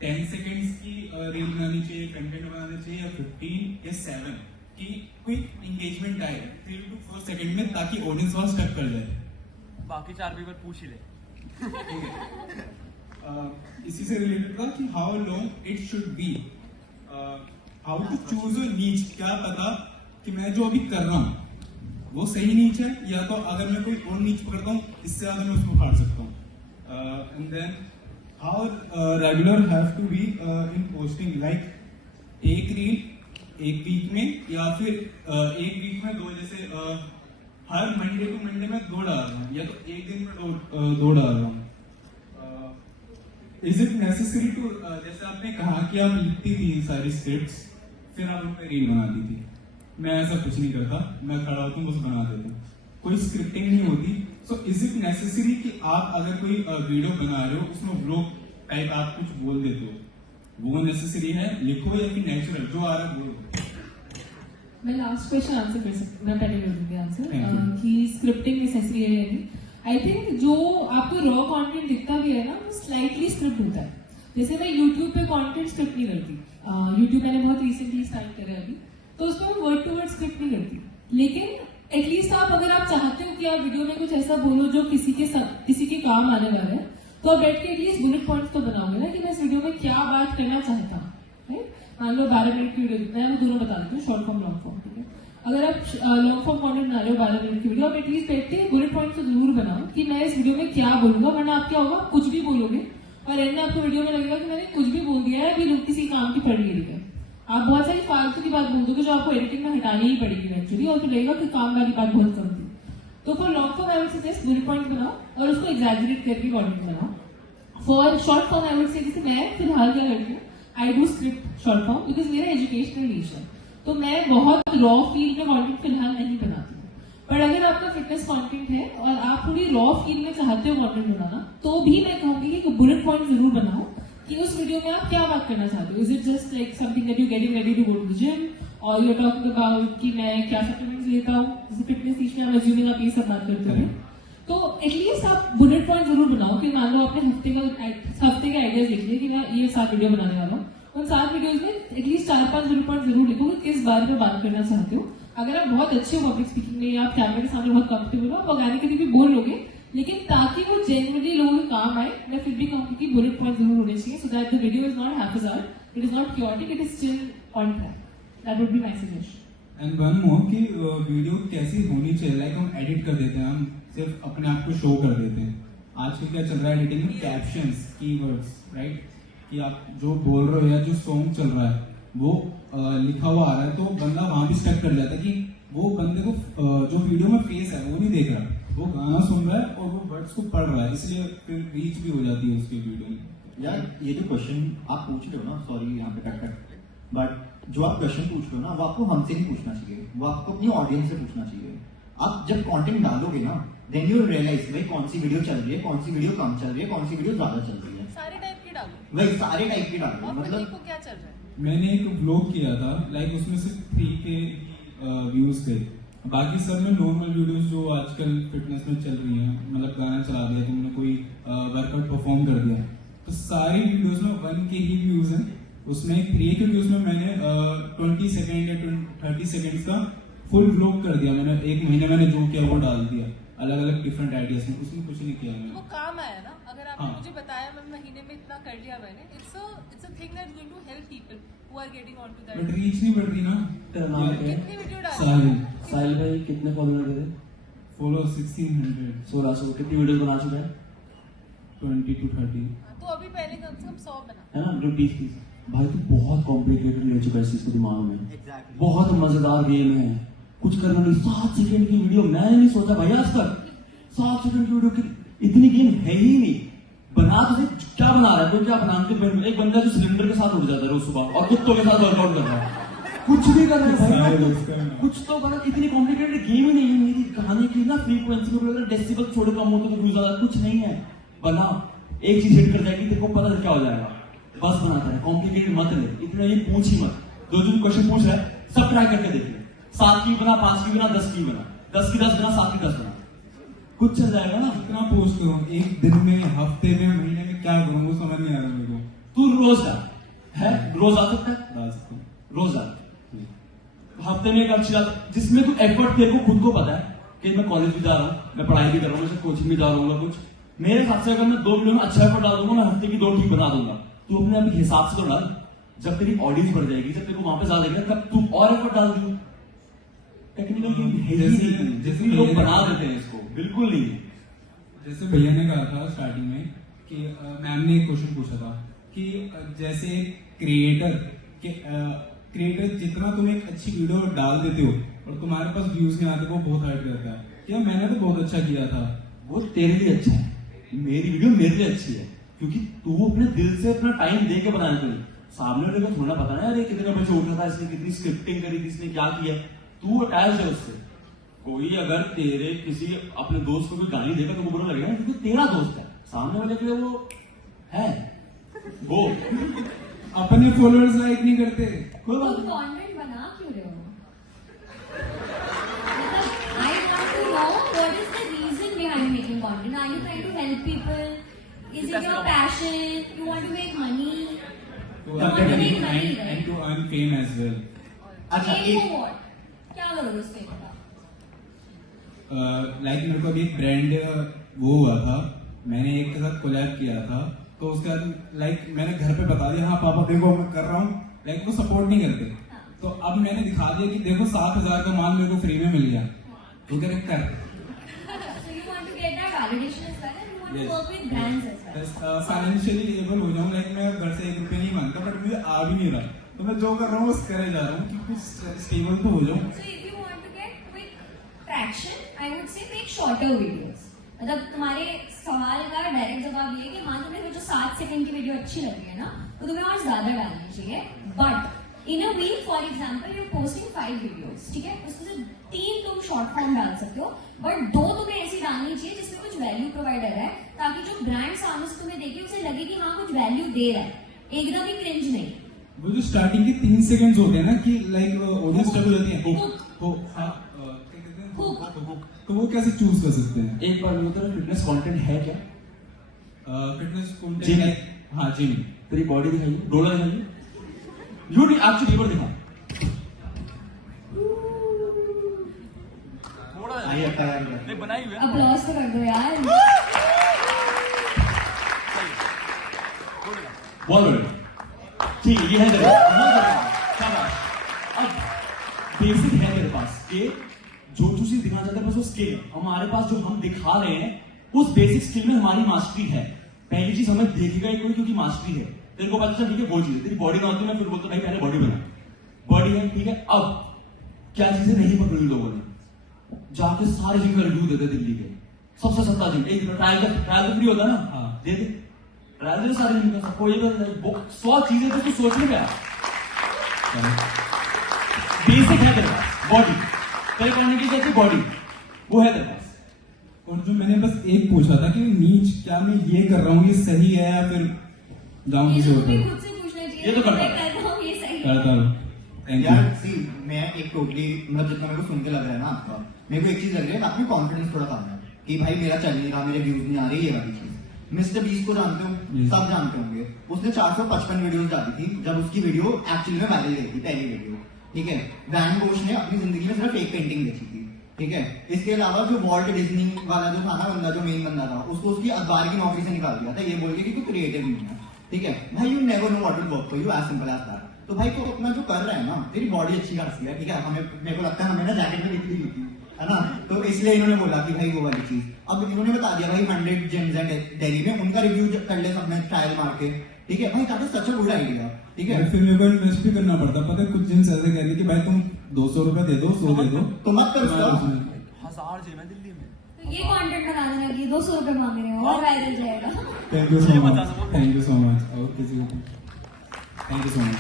10 seconds की रील बनानी चाहिए, कंटेंट बनाना चाहिए, या 15 या 7 की क्विक एंगेजमेंट आए 3 to 4 सेकंड में, ताकि ऑडियंस वहां स्टक कर जाए। बाकी 4 पेपर पूछ ही ले। ठीक है, इसी से रिलेटेड था कि how long it should be, how to choose a niche. क्या पता कि मैं जो अभी कर रहा हूँ वो सही नीच है, या तो अगर मैं कोई और नीच पकड़ता हूँ इससे ज्यादा मैं उसको फाड़ सकता हूँ। And then how regular have to be in posting, like एक रील एक वीक में, या फिर एक वीक में 2, जैसे हर मंडे टू मंडे में 2 डाल रहा हूँ, या तो एक दिन में 2 डाल रहा हूँ। इज इट नेसेसरी टू, जैसे आपने कहा कि आप लिखती थी सारी स्क्रिप्ट्स फिर आप उन पर रील बनाती थी, मैं ऐसा कुछ नहीं करता, मैं खड़ा होता हूँ बस बना देता हूँ, कोई स्क्रिप्टिंग नहीं होती। सो इज इट नेसेसरी कि आप अगर कोई वीडियो बना रहे हो उसमें व्लॉग टाइप आप कुछ बोल देते हो, वो नेसेसरी है, लिखो, या फिर नेचुरल जो आ रहा है बोलो? मैं लास्ट क्वेश्चन आंसर कर सकती हूँ, पहले कर दूंगी Thank you. आंसर कि स्क्रिप्टिंग नेसेसरी है या नहीं। आई थिंक जो आपको रॉ कंटेंट दिखता भी है ना, वो स्लाइटली स्क्रिप्ट होता है। जैसे मैं यूट्यूब पे कंटेंट स्क्रिप्ट नहीं करती, यूट्यूब मैंने बहुत रिसेंटली स्टार्ट करा है अभी, तो उसमें मैं वर्ड टू वर्ड स्क्रिप्ट नहीं करती, लेकिन एटलीस्ट आप अगर आप चाहते हो कि आप वीडियो में कुछ ऐसा बोलो जो किसी के काम आने वाला है, तो आप बैठ के एटलीस्ट बुलेट पॉइंट्स तो बनाओगे ना कि मैं इस वीडियो में क्या बात करना चाहता हूँ, राइट? मान लो 12 मिनट की वीडियो, मैं वो दोनों बता देती हूँ, शॉर्ट फॉर्म लॉन्ग फॉर्म, ठीक है। अगर आप लॉन्ग फॉर्म कंटेंट बना रहे हो 12 मिनट की वीडियो, आप एटलीस्ट बैठते हैं बुलेट पॉइंट तो जरूर बनाओ कि मैं इस वीडियो में क्या बोलूंगा, वरना आप क्या होगा, कुछ भी बोलोगे और एंड में आपको वीडियो में लगेगा कि मैंने कुछ भी बोल दिया है, अभी लोग किसी काम की पढ़ लिया। आप बहुत सारी फालतू की बात बोल दोगे जो आपको एडिटिंग में हटानी ही पड़ेगी एक्चुअली, और फिर लगेगा कि काम वाली बात बहुत कम थी। तो for long form I would suggest bullet point बनाओ और उसको एग्जैजरेट करके कंटेंट बनाओ। For short form I would से, जैसे मैं फिलहाल क्या करती हूँ, I do script short form because मेरा एजुकेशनल नीश है, तो मैं बहुत रॉ फील में कंटेंट फिलहाल नहीं बनाती हूँ। पर अगर आपका फिटनेस कंटेंट है और आप थोड़ी रॉ फील में चाहते हो कंटेंट बनाना, तो भी मैं कहूंगी कि बुलेट पॉइंट जरूर बनाओ कि उस वीडियो में आप क्या बात करना चाहते हो। Is it just like something that you getting ready to go to the gym, और यू आर टॉकिंग अबाउट कि मैं क्या सप्लीमेंट्स लेता हूँ, जैसे फिटनेस टीच में आप अज्यूमिंग आप ये सब बात करते हो, तो एटलीस्ट आप बुलेट पॉइंट जरूर बनाओ कि मान लो आपने हफ्ते के आइडियाज लिख लिए कि मैं ये 7 वीडियो बनाने वाला हूँ, उन 7 वीडियोज में एटलीस्ट 4-5 बुलेट पॉइंट जरूर लिखो कि किस बारे में बात करना चाहते हो। अगर आप बहुत अच्छे हो पब्लिक स्पीकिंग में या आप कैमरे के सामने बहुत कंफर्टेबल हो, आप ऑर्गेनिकली भी बोल लोगे, लेकिन ताकि वो जेन्युइनली लोगों के काम आए, मैं फिर भी कहूँगी कि बुलेट पॉइंट जरूर होने चाहिए, so that the video is not haphazard, it is not chaotic, it is still on track. That would be my suggestion. And one more कि वीडियो कैसी होनी चाहिए, लाइक हम एडिट कर देते हैं, हम सिर्फ अपने आप को शो कर देते हैं। आजकल क्या चल रहा है एडिटिंग में, कैप्शंस, कीवर्ड्स, राइट, कि आप जो बोल रहे हो या जो सॉन्ग चल रहा है वो लिखा हुआ आ रहा है, तो बंदा वहां भी स्टक कर जाता है कि वो बंदे को जो वीडियो में फेस है वो नहीं देख रहा, वो गाना सुन रहा है और वो वर्ड्स को पढ़ रहा है, इसलिए फिर रीच भी हो जाती है उसकी वीडियो में। यार ये जो क्वेश्चन आप पूछ रहे हो ना, सॉरी यहाँ पे कट, बट जो आप क्वेश्चन पूछ रहे हो ना, वो आपको हमसे नहीं पूछना चाहिए, वो आपको अपनी ऑडियंस से पूछना चाहिए। आप जब कंटेंट डालोगे ना, देन यू रियलाइज भाई कौन सी वीडियो चल रही है, कौन सी वीडियो कम चल रही है, कौन सी वीडियो ज्यादा चल रही है। सारे टाइप की डालो, वही सारे टाइप की डालो, और मतलब देखो क्या चल रहा है। मैंने एक व्लॉग किया था, लाइक उसमें सिर्फ 3K व्यूज थे, बाकी सब में नॉर्मल वीडियोस जो आजकल फिटनेस में चल रही हैं, मतलब गाना चला दिया, तुमने कोई वर्कआउट परफॉर्म कर दिया, तो सारी वीडियोस में 1K ही व्यूज हैं। उसमें 3K व्यूज में मैंने 20 सेकेंड या 30 सेकेंड्स का फुल व्लॉग कर दिया, मैंने 1 महीने मैंने जो किया वो डाल दिया, अलग अलग डिफरेंट आइडियाज में, उसमें कुछ नहीं किया मैंने। वो काम आया ना, अगर आपने हाँ। मुझे बताया मैं महीने में इतना कर लिया मैंने, it's a thing that is going to help people who are getting on to but that. Reach नहीं बढ़ रही ना। तेरा नाम क्या है? कितनी वीडियो डाली? साहिल। साहिल भाई कितने फॉलोअर तेरे? फॉलो 1600, 1600। कितनी वीडियोस बना चुका है? 20 to 30। तो अभी पहले कम से कम 100 बना। है ना, 20 भाई तू बहुत कॉम्प्लिकेटेड ले चुका है इस चीज को दिमाग में। Exactly. बहुत मजेदार गेम है, कुछ करना नहीं। 7 सेकंड की वीडियो मैंने नहीं सोचा भाई आज तक, 7 सेकंड की वीडियो की इतनी गेम है ही नहीं। बना तो क्या बना रहा है, तो क्या बना के एक बंदा जो सिलेंडर के साथ उठ जाता है रोज सुबह और कुत्तों के साथ वर्कआउट कर रहा है, कुछ भी कर रहा है भाई, कुछ तो बना। इतनी कॉम्प्लिकेटेड गेम ही नहीं है। मेरी कहानी की ना फ्रीक्वेंसी में डेसिबल थोड़े कम होते तो व्यूज ज्यादा, कुछ नहीं है। बना एक चीज हिट कर जाएगी, तेरे को पता क्या हो जाएगा, बस बनाता है। कॉम्प्लिकेटेड मत ले, इतना ये पूछ ही मत। जो क्वेश्चन पूछ रहा है सब ट्राई करके देख ले, 7 की बना, 5 की बना, 10 की बना, 10 की 10 बना, 7 की 10 बना, कुछ चल जाएगा ना। कितना पोस्ट करूं एक दिन में, हफ्ते में, महीने में, क्या करूं वो समझ नहीं आ रहा मेरे को। तू रोज डाल है, रोज आ सकता है, डाल सकता हूं। रोज डाल। हफ्ते में एक अच्छी बात जिसमें तू एफर्ट तेरे को खुद को पता है कि मैं कॉलेज भी जा रहा हूँ, मैं पढ़ाई भी कर रहा हूँ, कोचिंग भी जा रहा हूँ, कुछ मेरे हिसाब से अगर मैं 2 वीडियो में अच्छा एफर्ट डाल दूंगा, मैं हफ्ते की 2 ठीक बना दूंगा। तू अपने आप हिसाब से तो डाल, जब तेरी ऑडियंस बढ़ जाएगी, जब तेरे को वहां पे ज्यादा देखेगा, तब तू और एफर्ट डाल दी। टेक्निकल गेम है ही नहीं, जैसे लोग बना देते हैं इसको, बिल्कुल नहीं। जैसे भैया ने कहा था स्टार्टिंग में कि मैम ने एक क्वेश्चन पूछा था कि जैसे क्रिएटर जितना तुम एक अच्छी वीडियो डाल देते हो और तुम्हारे पास व्यूज नहीं आते, वो बहुत हार्ड रहता है। क्या मैंने तो बहुत अच्छा किया था। वो तेरे लिए अच्छा है, मेरी वीडियो मेरे लिए अच्छी है, क्योंकि तू अपने दिल से अपना टाइम दे के बनाया। तुझे सामने वाले को थोड़ा पता ना यार ये कितने बजे उठा था, इसने कितनी स्क्रिप्टिंग करी थी, इसने क्या किया। तू अटैच है उससे। कोई अगर तेरे किसी अपने दोस्त को कोई गाली देगा तो वो बुरा लगेगा, क्योंकि तेरा दोस्त है। सामने वाले के लिए वो है वो अपने फॉलोअर्स लाइक नहीं करते। कोई बात तुम नहीं। कंटेंट बना क्यों रहे हो? I want to know what is the reason behind making content. Are you trying to help people? Is it your passion? You want to make money? To You want to make money, and right? to earn fame as well. अच्छा Fame एक for what? क्या करोगे उस fame का? लाइक मेरे को अभी एक ब्रांड वो हुआ था, मैंने एक के साथ कोलैब किया था, तो उसके बाद लाइक मैंने घर पे बता दिया, हाँ पापा देखो मैं कर रहा हूँ, लाइक वो सपोर्ट नहीं करते। तो अब मैंने दिखा दिया कि देखो 7,000 का माल मेरे को फ्री में मिल गया, तो कह रहे कर। So you want to get that validation as well, and you want to work with brands as well. Financially able हो जाऊँ, लाइक मैं घर से 1 रुपये नहीं मांगता, बट मुझे आ भी नहीं रहा, तो मैं जो कर रहा हूँ बस करे जा रहा हूँ कि कुछ स्टेबल तो हो जाऊँ। So if you want to get quick traction, I would say make shorter videos. मतलब तुम्हारे सवाल का डायरेक्ट जवाब ये कि हाँ तुम्हें वो जो 7 सेकंड की वीडियो अच्छी लगी है ना, तो तुम्हें और ज्यादा डालनी चाहिए। But in a week for example you posting 5 videos, ठीक है, उसमें से 3 तुम शॉर्ट फॉर्म डाल सकते हो, बट 2 तुम्हें ऐसी डालनी चाहिए जिसमें कुछ वैल्यू प्रोवाइडर है, ताकि जो ब्रांड सामने से तुम्हें देखे उसे लगे कि हाँ कुछ वैल्यू दे रहा है, एकदम ही क्रिंज नहीं। वो जो स्टार्टिंग के 3 सेकंड्स होते हैं ना कि लाइक ऑडियंस स्ट्रगल होती है, तो वो कैसे चूज कर सकते हैं? एक बार मुझे बताओ फिटनेस कंटेंट है क्या? फिटनेस जिम कंटेंट, हाँ जिम। तेरी बॉडी दिखाइए, डोला दिखाइए, यू एक्चुअली लीवर दिखा। थोड़ा आइए तैयार नहीं बनाई हुई है। अपलॉज तो कर दो यार। बोल ठीक है, ये है तेरे पास। अब बेसिक है मेरे पास कि जो चीज दिखाना चाहते हैं बस वो स्किल है हमारे पास, जो हम दिखा रहे हैं उस बेसिक स्किल में हमारी मास्टरी है। पहली चीज हमें देखेगा ही कोई, क्योंकि मास्टरी है। तेरे को पता चल ठीक है वो चीज तेरी बॉडी ना होती, मैं फिर बोलता भाई पहले बॉडी बना, बॉडी है ठीक है। अब क्या चीजें नहीं पकड़ी लोगों ने, जाके सारे जिम का रिव्यू देते दिल्ली के सबसे सस्ता जिम, एक ट्रायल तो फ्री होता है ना, हाँ दे दे ट्रायल दे सारे जिम का, सबको ये 100 चीजें तो तू सोच नहीं पाया। बेसिक है तेरे पास बॉडी, तेरे करने की जैसे बॉडी वो है तेरे पास। और जो मैंने बस एक पूछा था कि नीच क्या मैं ये कर रहा हूँ ये सही है या फिर जाऊँ किसी और खुद से पूछना चाहिए, ये तो करता मैं कर रहा हूँ ये सही है। करता हूँ। थैंक यार यू। सी मैं एक टोटली मतलब जितना मेरे को सुन के लग रहा है ना आपका, मेरे को एक चीज लग रही है आपने कॉन्फिडेंस थोड़ा कम है कि भाई मेरा चल नहीं रहा, मेरे व्यूज नहीं आ रहे, ये वाली चीज। मिस्टर बीस्ट को जानते हो, सब जानते होंगे, उसने 455 वीडियोस डाली थी जब उसकी वीडियो एक्चुअली में वायरल गई थी, पहली वीडियो, ठीक है। वैन गोश ने अपनी जिंदगी में सिर्फ एक पेंटिंग बेची थी, ठीक है। इसके अलावा जो वॉल्ट डिज्नी वाला जो था ना बंदा, जो मेन बंदा था, उसको उसकी अखबार की नौकरी से निकाल दिया था, ये बोल के कि तू क्रिएटिव नहीं है, ठीक है भाई। You never know what will work for you, as simple as that. तो भाई तो अपना जो कर रहा है ना, तेरी बॉडी अच्छी खासी है, ठीक है। हमें मेरे को लगता है हमें ना जैकेट में लिख दी थी, है ना, तो इसलिए इन्होंने बोला कि भाई वो वाली चीज। अब इन्होंने बता दिया भाई 100 जिम्स है दिल्ली में, उनका रिव्यू कर ले सबने ट्रायल मार के, ठीक है भाई। काफी सच गुड आइडिया, ठीक है। फिर मेरे को इन्वेस्ट भी करना पड़ता, पता है कुछ जिम्स ऐसे कहते कि भाई तुम 200 रुपए दे दो, 100 दे दो, तो मत कर उसका। 1000 जिम है दिल्ली में। तो ये कंटेंट बना देना कि 200 रुपए मांग रहे हो और वायरल जाएगा। Thank you so much, thank you so much. और किसी को thank you so much.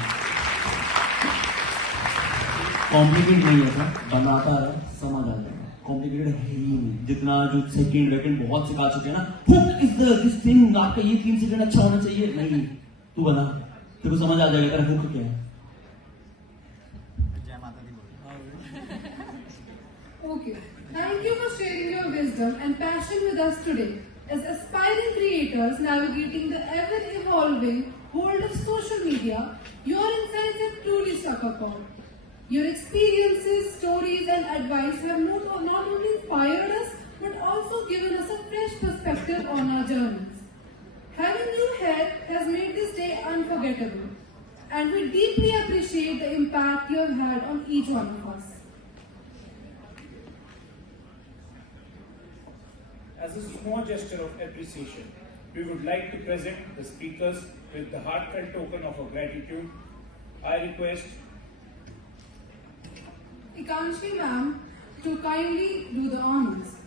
Complicated नहीं है सर, बनाता है समझ आ जाएगा, कॉम्प्लिकेटेड है ही नहीं। जितना जो सेकंड वेकेंड बहुत सिखा चुके हैं ना, hook is the this thing, आपका ये 3 सेकंड अच्छा होना चाहिए, नहीं तू बना, तेरे को समझ आ जाएगा तेरा हुक क्या है। जय माता दी। Okay. Thank you for sharing your wisdom and passion with us today. As aspiring creators navigating the ever-evolving world of social media, your insights have truly struck a chord. Your experiences, stories, and advice have not only inspired us, but also given us a fresh perspective on our journeys. Having you here has made this day unforgettable, and we deeply appreciate the impact you have had on each one of us. As a small gesture of appreciation, we would like to present the speakers with the heartfelt token of our gratitude. I request Ikanshi ma'am to kindly do the honors.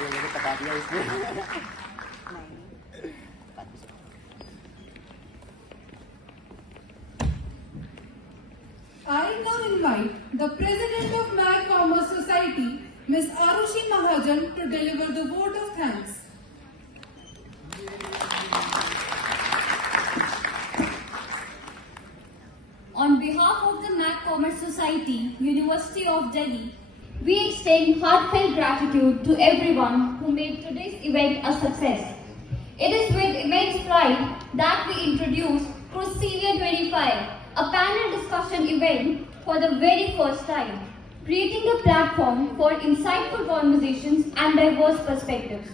I now invite the President of Mag Commerce Society, Ms. Arushi Mahajan, to deliver the vote of thanks. On behalf of the Mac Commerce Society, University of Delhi, we extend heartfelt gratitude to everyone who made today's event a success. It is with immense pride that we introduce Crucilia 25, a panel discussion event for the very first time, creating a platform for insightful conversations and diverse perspectives.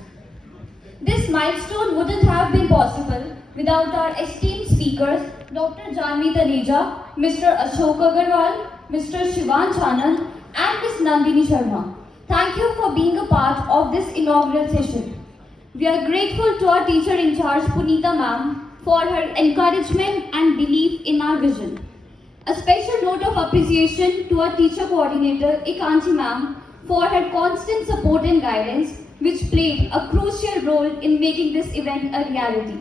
This milestone wouldn't have been possible without our esteemed speakers, Dr. Janvi Taneja, Mr. Ashok Agarwal, Mr. Shivansh Anand, and Ms. Nandini Sharma. Thank you for being a part of this inaugural session. We are grateful to our teacher in charge, Punita ma'am, for her encouragement and belief in our vision. A special note of appreciation to our teacher coordinator, Ikanchi ma'am, for her constant support and guidance, which played a crucial role in making this event a reality.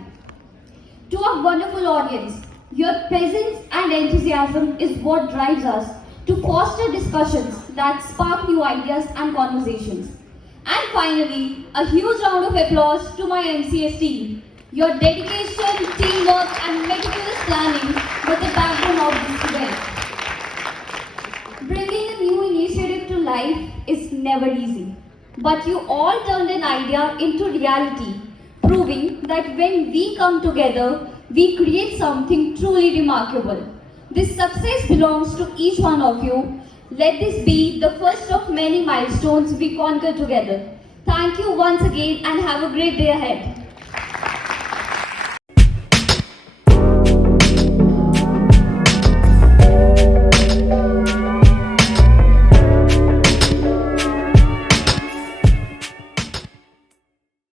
To our wonderful audience, your presence and enthusiasm is what drives us to foster discussions that spark new ideas and conversations. And finally, a huge round of applause to my MCS team. Your dedication, teamwork, and meticulous planning were the backbone of this event. Bringing a new initiative to life is never easy, but you all turned an idea into reality, proving that when we come together, we create something truly remarkable. This success belongs to each one of you. Let this be the first of many milestones we conquer together. Thank you once again and have a great day ahead.